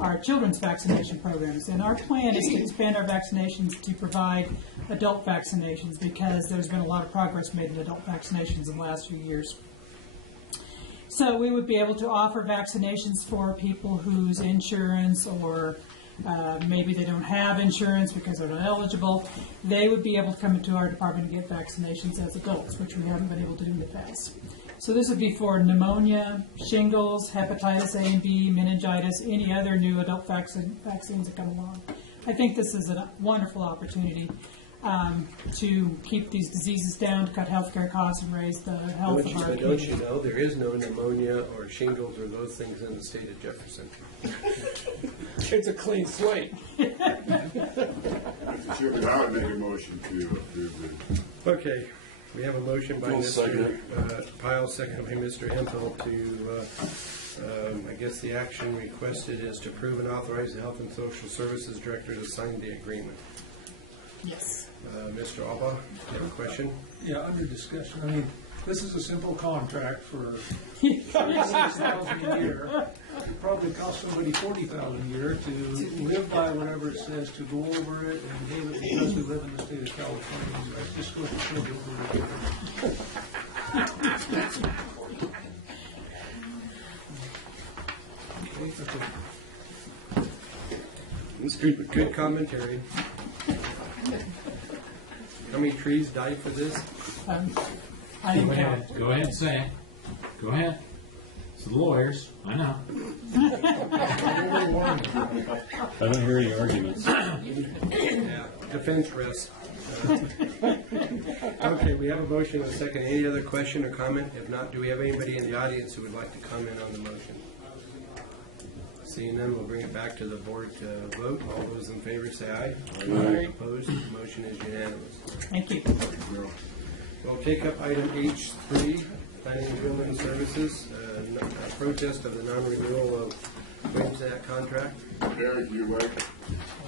our children's vaccination programs. And our plan is to expand our vaccinations to provide adult vaccinations, because there's been a lot of progress made in adult vaccinations in the last few years. So we would be able to offer vaccinations for people whose insurance or maybe they don't have insurance because they're not eligible. They would be able to come into our department and get vaccinations as adults, which we haven't been able to do in the past. So this would be for pneumonia, shingles, hepatitis A and B, meningitis, any other new adult vaccines that come along. I think this is a wonderful opportunity to keep these diseases down, to cut healthcare costs, and raise the health of our Don't community. you know, there is no pneumonia or shingles or those things in the state of Jefferson. It's a clean slate. Mr. Chairman, I would make a motion to approve this. Okay, we have a motion by I'll second Mr. Pyle, second by Mr. Hempel to, I guess the action requested is to approve and authorize the Health and Social Services Director to sign the agreement. Yes. Mr. Alba, you have a question? Yeah, under discussion, I mean, this is a simple contract for $36,000 a year. It probably costs somebody $40,000 a year to live by whatever it says, to go over it and do it because we live in the state of California. I just go to show you Good commentary. How many trees died for this? I didn't count. Go ahead and say it. Go ahead. It's the lawyers. I know. I don't hear any arguments. Yeah, defense rest. Okay, we have a motion and a second. Any other question or comment? If not, do we have anybody in the audience who would like to comment on the motion? Seeing none, we'll bring it back to the board to vote. All those in favor say aye. Aye. Opposed? The motion is unanimous. Thank you. We'll take up item H3, Planning and Building Services, a protest of the non-renewal of Williams Act contract. Eric, you right?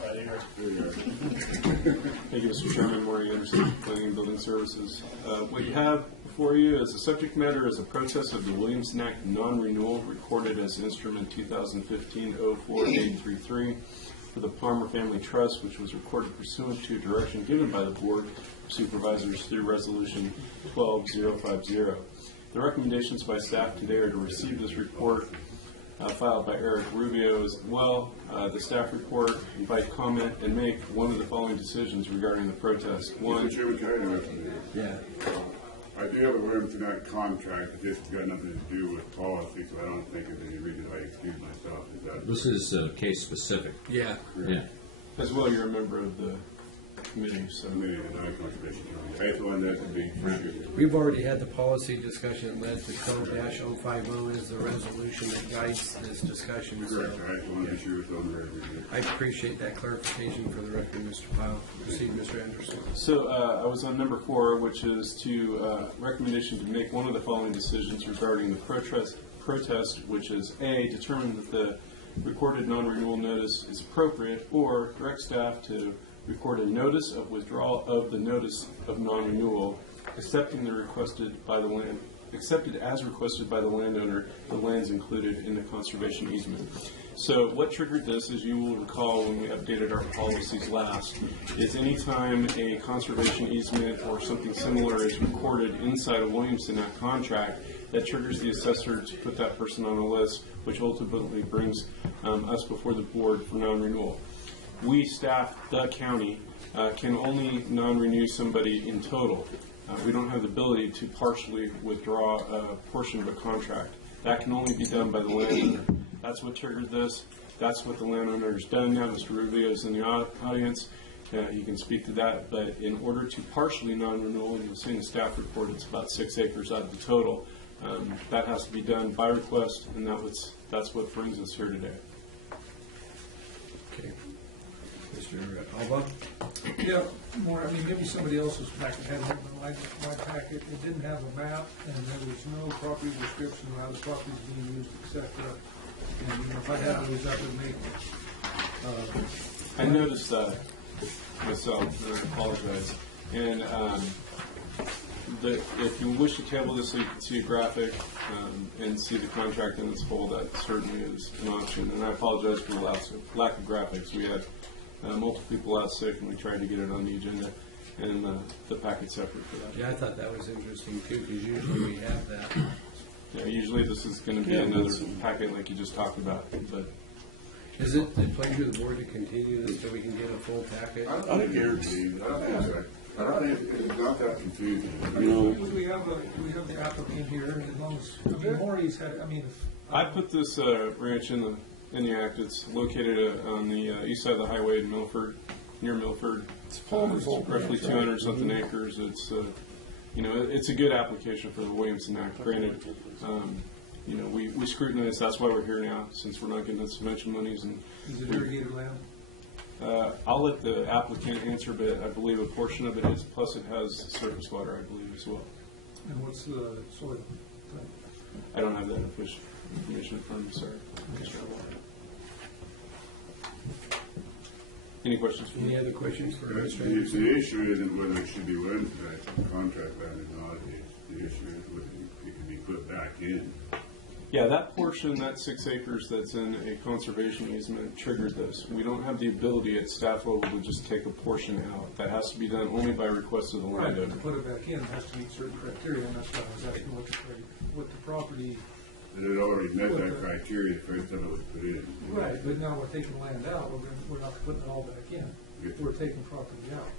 There you are. Thank you, Mr. Chairman. Morning, Anderson, Planning and Building Services. What you have before you as a subject matter is a protest of the Williamson Act non-renewal recorded as instrument 2015-04833 for the Palmer Family Trust, which was recorded pursuant to direction given by the Board of Supervisors through Resolution 12050. The recommendations by staff today are to receive this report filed by Eric Rubio as well. The staff report, invite comment, and make one of the following decisions regarding the protest. One, Mr. Chairman, can I interrupt you? Yeah. I do have a Williamson Act contract, but this has got nothing to do with policy, so I don't think there's any reason why I excuse myself. Is that This is case specific. Yeah. Yeah. as well, you're a member of the committee, so. committee of the non-conservation committee? I just wanted that to be for sure. We've already had the policy discussion that led to code-050 is the resolution that guides this discussion. So Correct, I just want to be sure it's on there. I appreciate that clarification for the record, Mr. Pyle. Proceed, Mr. Anderson. So I was on number 4, which is to recommendation to make one of the following decisions regarding the protest, which is A, determine that the recorded non-renewal notice is appropriate, or direct staff to record a notice of withdrawal of the notice of non-renewal, accepting the requested by the accepted as requested by the landowner, the land's included in the conservation easement. So what triggered this, as you will recall when we updated our policies last, is anytime a conservation easement or something similar is recorded inside a Williamson Act contract, that triggers the assessor to put that person on a list, which ultimately brings us before the board for non-renewal. We, staff, the county, can only non-renew somebody in total. We don't have the ability to partially withdraw a portion of a contract. That can only be done by the landowner. That's what triggered this. That's what the landowner has done now. Mr. Rubio is in the audience. He can speak to that. But in order to partially non-renewal, and you'll see in the staff report, it's about 6 acres out of the total. That has to be done by request, and that's what brings us here today. Okay. Mr. Alba? Yeah, more, I mean, maybe somebody else's packet had it, but my packet, it didn't have a map, and there was no property description of how the property is being used, et cetera. And, you know, if I had those, that would make, I noticed that myself, and I apologize. And if you wish to table this so you can see a graphic and see the contract in its whole, that certainly is an option. And I apologize for the lack of graphics. We had multiple people out sick, and we tried to get it on the agenda, and the packet separate for that. Yeah, I thought that was interesting too, because usually we have that. Yeah, usually this is going to be another packet like you just talked about. But is it the pleasure of the board to continue this so we can get a full packet? I don't guarantee. I don't think so. I don't think it's not that confusing. we have the applicant here, as long as, I mean, Maury's had, I mean, I put this ranch in the act. It's located on the east side of the highway in Milford, near Milford. It's roughly 200 something acres. It's it's a good application for the Williamson Act. Granted, we scrutinize. That's why we're here now, since we're not getting the subvention monies. And is it irrigated land? I'll let the applicant answer, but I believe a portion of it is. Plus, it has surface water, I believe, as well. And what's the soil type? I don't have that official information in front of me, sorry. Any questions for me? Any other questions for Mr. The Anderson? issue isn't whether it should be run contract land or not. The issue is whether it can be put back in. Yeah, that portion, that 6 acres that's in a conservation easement triggered this. We don't have the ability at staff level to just take a portion out. That has to be done only by request of the Right, landowner. to put it back in, it has to meet certain criteria, and that's why I was asking what the property. But it already met that criteria the first time it was put in. Right, but now we're taking land out, we're not putting it all back in. We're taking property out.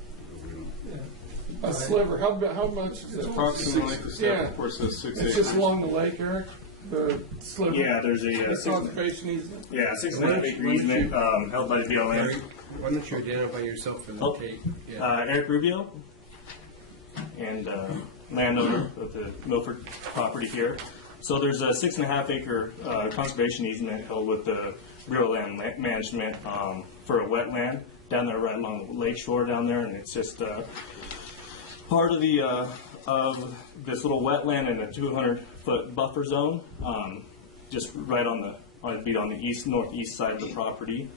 Yeah. A sliver, how much? It's approximately, the staff report says 6 acres. It's just along the lake, Eric? The sliver? Yeah, there's a conservation easement? Yeah, 6.5 acre easement held by the BLM. Why don't you identify yourself for the tape? Yeah. Eric Rubio, and landowner of the Milford property here. So there's a 6.5 acre conservation easement held with the Bureau of Land Management for a wetland down there right along the lake shore down there, and it's just part of the of this little wetland in a 200-foot buffer zone, just right on the northeast side of the property.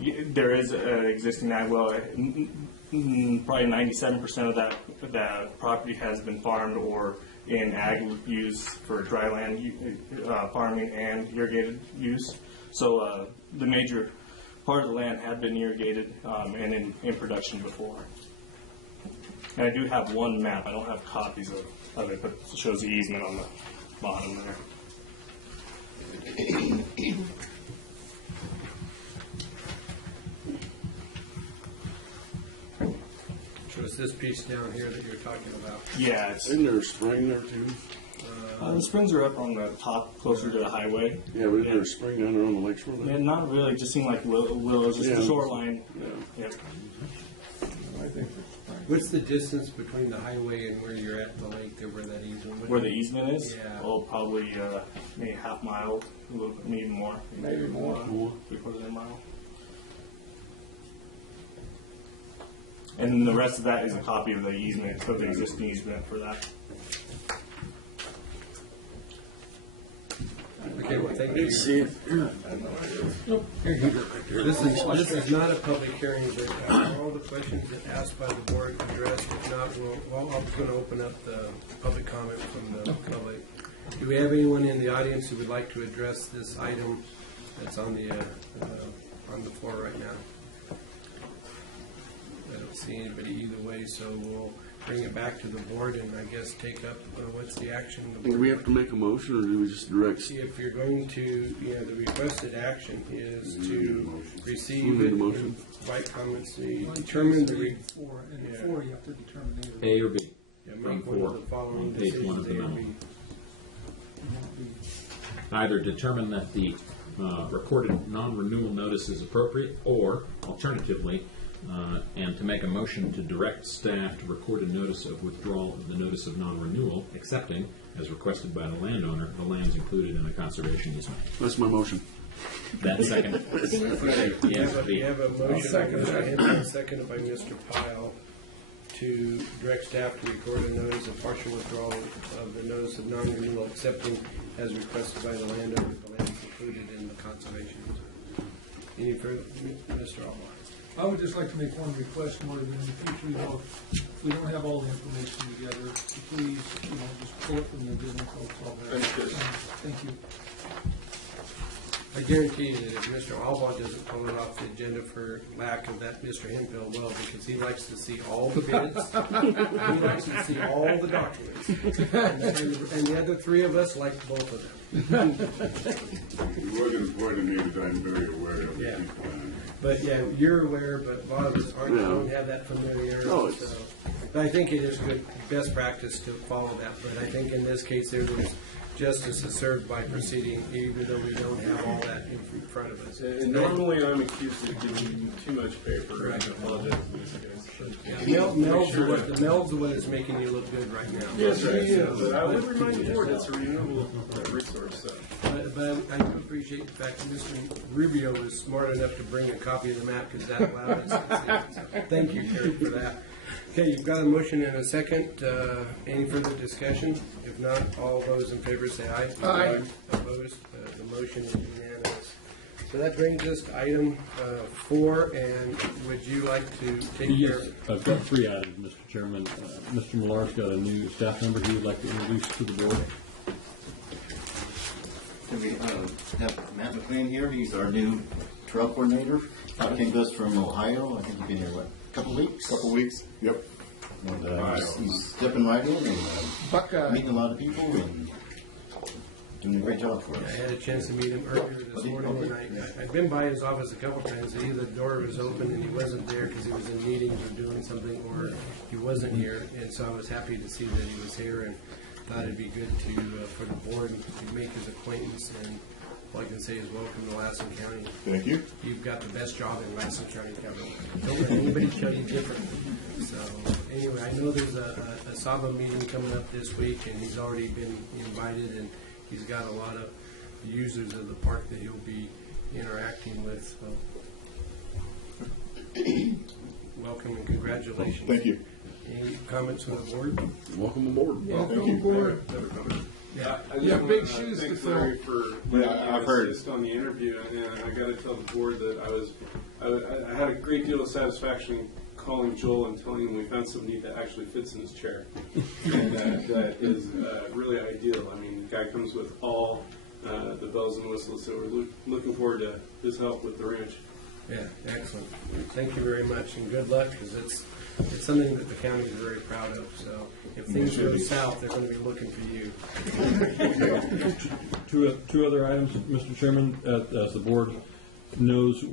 There is an existing ag well. Probably 97% of that property has been farmed or in ag use for dry land farming and irrigated use. So the major part of the land had been irrigated and in production before. And I do have one map. I don't have copies of it, but it shows the easement on the bottom there. So it's this piece down here that you're talking about? Yeah. Isn't there a spring there too? The springs are up on the top, closer to the highway. Yeah, was there a spring down there on the lake shore? Yeah, not really. Just seemed like willows, just the shoreline. Yeah. Yep. I think What's the distance between the highway and where you're at the lake, or where that easement? Where the easement is? Yeah. Oh, probably maybe half mile, a little, maybe more. Maybe more. 3/4 of a mile. And the rest of that is a copy of the easement, of the existing easement for that. Okay, well, thank you. See it. This is not a public hearing, but all the questions that asked by the board addressed. If not, I'm going to open up the public comment from the public. Do we have anyone in the audience who would like to address this item that's on the floor right now? I don't see anybody either way, so we'll bring it back to the board and I guess take up what's the action. Do we have to make a motion, or do we just direct? If you're going to, the requested action is to receive We need it, a motion. invite comments, determine the. Four, and Yeah. four, you have to determine A or B. Make one of the following On page one decisions, of the A or memo. B. Either determine that the recorded non-renewal notice is appropriate, or alternatively, and to make a motion to direct staff to record a notice of withdrawal of the notice of non-renewal, accepting, as requested by the landowner, the lands included in a conservation easement. That's my motion. That second. You have a motion by Mr. Henry, seconded by Mr. Pyle, to direct staff to record a notice of partial withdrawal of the notice of non-renewal, accepting as requested by the landowner, the lands included in the conservation easement. Any further, Mr. Almar? I would just like to make one request more than in the future, if we don't have all the information together, to please, just pull it from the agenda. Thank you. I guarantee you that if Mr. Albaugh doesn't pull it off the agenda for lack of that, Mr. Hemphill will, because he likes to see all the bids. He likes to see all the documents. And the other three of us like both of them. It wasn't important to me because I'm very aware of Yeah. these plans. But yeah, you're aware, but a lot of us aren't, Yeah. don't have that familiarity. No, it's- So. But I think it is good, best practice to follow that. But I think in this case, there was justice is served by proceeding, even though we don't have all that in front of us. And normally I'm accused of giving you too much paper. I apologize to these guys. Mel's the one that's making you look good right now. Yes, right. So, But I would remind the board it's a renewable resource. So. But I do appreciate the fact that Mr. Rubio was smart enough to bring a copy of the map, because that allowed us to see it. So thank you, Terry, for that. Okay, you've got a motion and a second. Any further discussion? If not, all those in favor say aye. Aye. Opposed? The motion is unanimous. So that brings us to item 4, and would you like to take care Yes, I've got 3 items, Mr. Chairman. Mr. Millar's got a new staff member he would like to introduce to the board. We have Matt McLean here. He's our new trail coordinator. Came to us from Ohio. I think he's been here, a couple weeks? Couple weeks, yep. And he's stepping right in and Buckeye. meeting a lot of people and doing a great job for I us. had a chance to meet him earlier this morning, and I've been by his office a couple times. Either the door was open and he wasn't there because he was in meetings or doing something, or he wasn't here. And so I was happy to see that he was here, and thought it'd be good to for the board to make his acquaintance. And all I can say is welcome to Lassen County. Thank you. You've got the best job in Lassen County. Don't let anybody tell you different. So anyway, I know there's a Saba meeting coming up this week, and he's already been invited, and he's got a lot of users of the park that he'll be interacting with. So welcome and congratulations. Thank you. Any comments from the board? Welcome aboard. Welcome aboard. Yeah. I just You have wanna big shoes to thank fill. Larry for Yeah, I've heard. assist on the interview, and I got to tell the board that I had a great deal of satisfaction calling Joel and telling him we found somebody that actually fits in his chair, and that is really ideal. I mean, the guy comes with all the bells and whistles, so we're looking forward to his help with the ranch. Yeah, excellent. Thank you very much, and good luck, because it's something that the county is very proud of. So if things go south, they're going to be looking for you. Two other items, Mr. Chairman. As the board knows,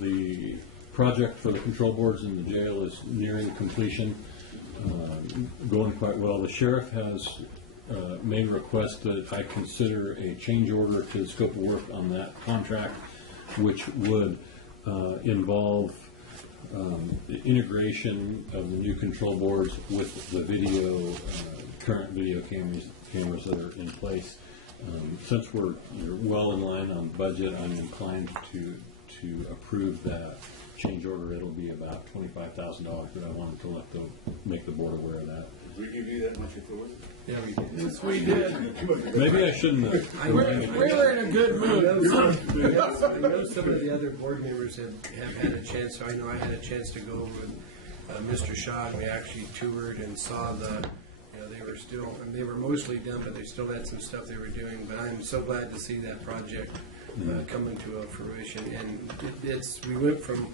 the project for the control boards in the jail is nearing completion, going quite well. The sheriff has made a request that I consider a change order to the scope of work on that contract, which would involve the integration of the new control boards with the current video cameras that are in place. Since we're well in line on budget, I'm inclined to approve that change order. It'll be about $25,000, but I wanted to make the board aware of that. We give you that much authority? Yeah, we did. Yes, we did. Maybe I shouldn't have. We're in a good mood. I know some of the other board members have had a chance, so I know I had a chance to go over with Mr. Shaw, and we actually toured and saw they were still, and they were mostly done, but they still had some stuff they were doing. But I'm so glad to see that project coming to a fruition. And we went from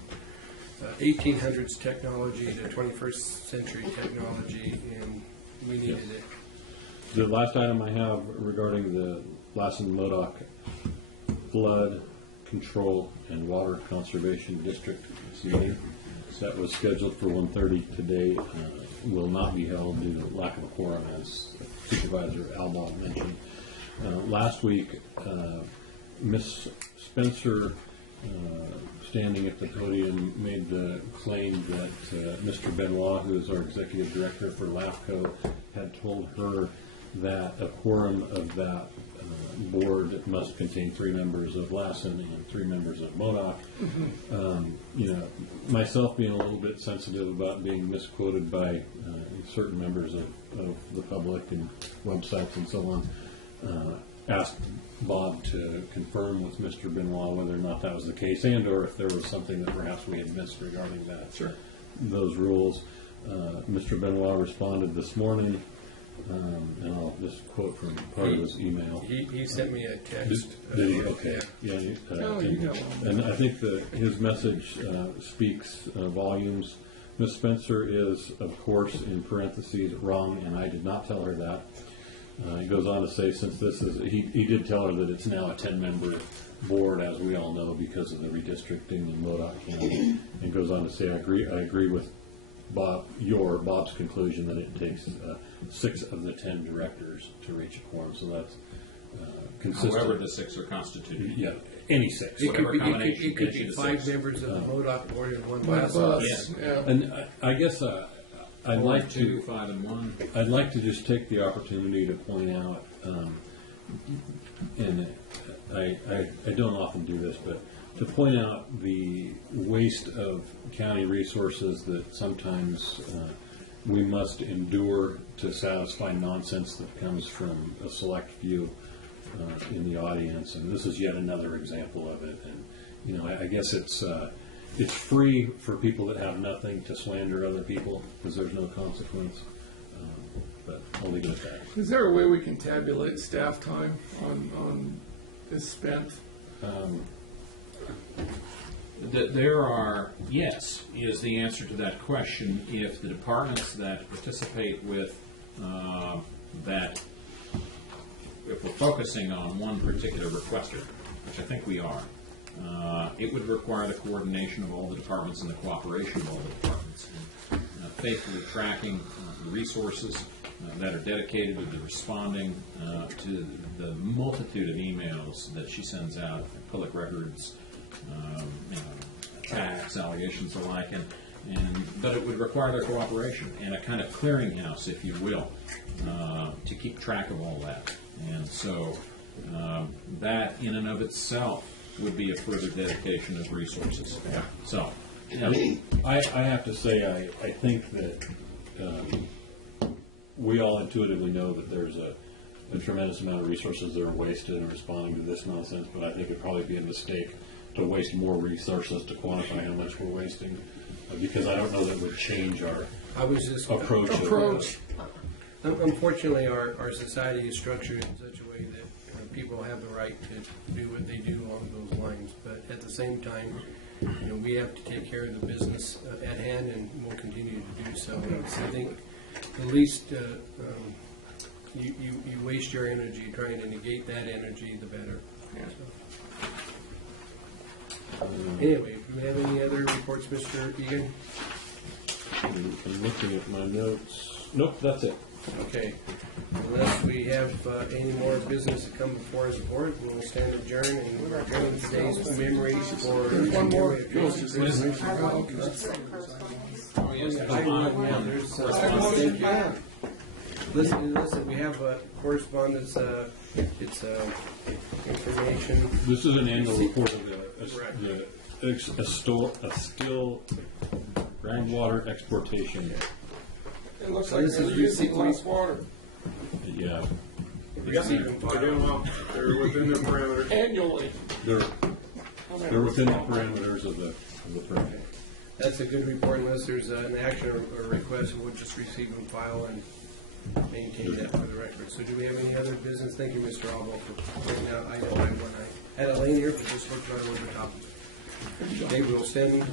1800s technology to 21st century technology, and we needed it. The last item I have regarding the Lassen Modoc Flood Control and Water Conservation District meeting that was scheduled for 1:30 today will not be held due to lack of a quorum, as Supervisor Albaugh mentioned. Last week, Ms. Spencer, standing at the podium, made the claim that Mr. Benoit, who is our executive director for LAFCO, had told her that a quorum of that board must contain 3 members of Lassen and 3 members of Modoc. Myself being a little bit sensitive about being misquoted by certain members of the public and websites and so on, asked Bob to confirm with Mr. Benoit whether or not that was the case, and or if there was something that perhaps we had missed regarding that. Sure. Those rules. Mr. Benoit responded this morning. And I'll just quote from part of his email. He sent me a text. Did he? Okay. Yeah. You got one. And I think his message speaks volumes. Ms. Spencer is, of course, in parentheses, wrong, and I did not tell her that. He goes on to say, since this is, he did tell her that it's now a 10-member board, as we all know, because of the redistricting in Modoc County. And goes on to say, I agree with Bob's conclusion that it takes 6 of the 10 directors to reach a quorum, so that's consistent. However the 6 are constituted. Yeah, any 6. It could Combination be 5 members of the Modoc board and 1 Bus. bus. Yeah. And I guess I'd like 2, to 5, and 1. I'd like to just take the opportunity to point out, and I don't often do this, but to point out the waste of county resources that sometimes we must endure to satisfy nonsense that comes from a select few in the audience, and this is yet another example of it. And I guess it's free for people that have nothing to slander other people because there's no consequence. But I'll leave it at that. Is there a way we can tabulate staff time on this spent? There are, yes, is the answer to that question. If the departments that participate with that, if we're focusing on one particular requester, which I think we are, it would require the coordination of all the departments and the cooperation of all the departments, and faithfully tracking the resources that are dedicated to the responding to the multitude of emails that she sends out, public records, attacks, allegations alike, but it would require their cooperation and a kind of clearinghouse, if you will, to keep track of all that. And so that in and of itself would be a further dedication of resources. So, I have to say, I think that we all intuitively know that there's a tremendous amount of resources that are wasted in responding to this nonsense, but I think it'd probably be a mistake to waste more resources to quantify how much we're wasting, because I don't know that would change our approach. Unfortunately, our society is structured in such a way that people have the right to do what they do along those lines. But at the same time, we have to take care of the business at hand, and we'll continue to do so. I think the least you waste your energy trying to negate that energy, the better. Yeah. So. Anyway, do we have any other reports, Mr. Egan? I'm looking at my notes. Nope, that's it. Okay. Unless we have any more business to come before us board, we'll stand adjourned and we're adjourning today's memories for one more. Listen, we have correspondence, it's information. This is an annual report of the still groundwater exportation It looks So like this they're is using recently- less water Yeah, Receive and They're file. doing well. They're within their parameters. annually. they're, How many- they're within the parameters of the permit. That's a good report unless there's an action or request, we'll just receive and file and maintain that for the record. So do we have any other business? Thank you, Mr. Albo, for pointing out item I-1. I had it laying here, but just looked right over the top of it. Okay, we'll send,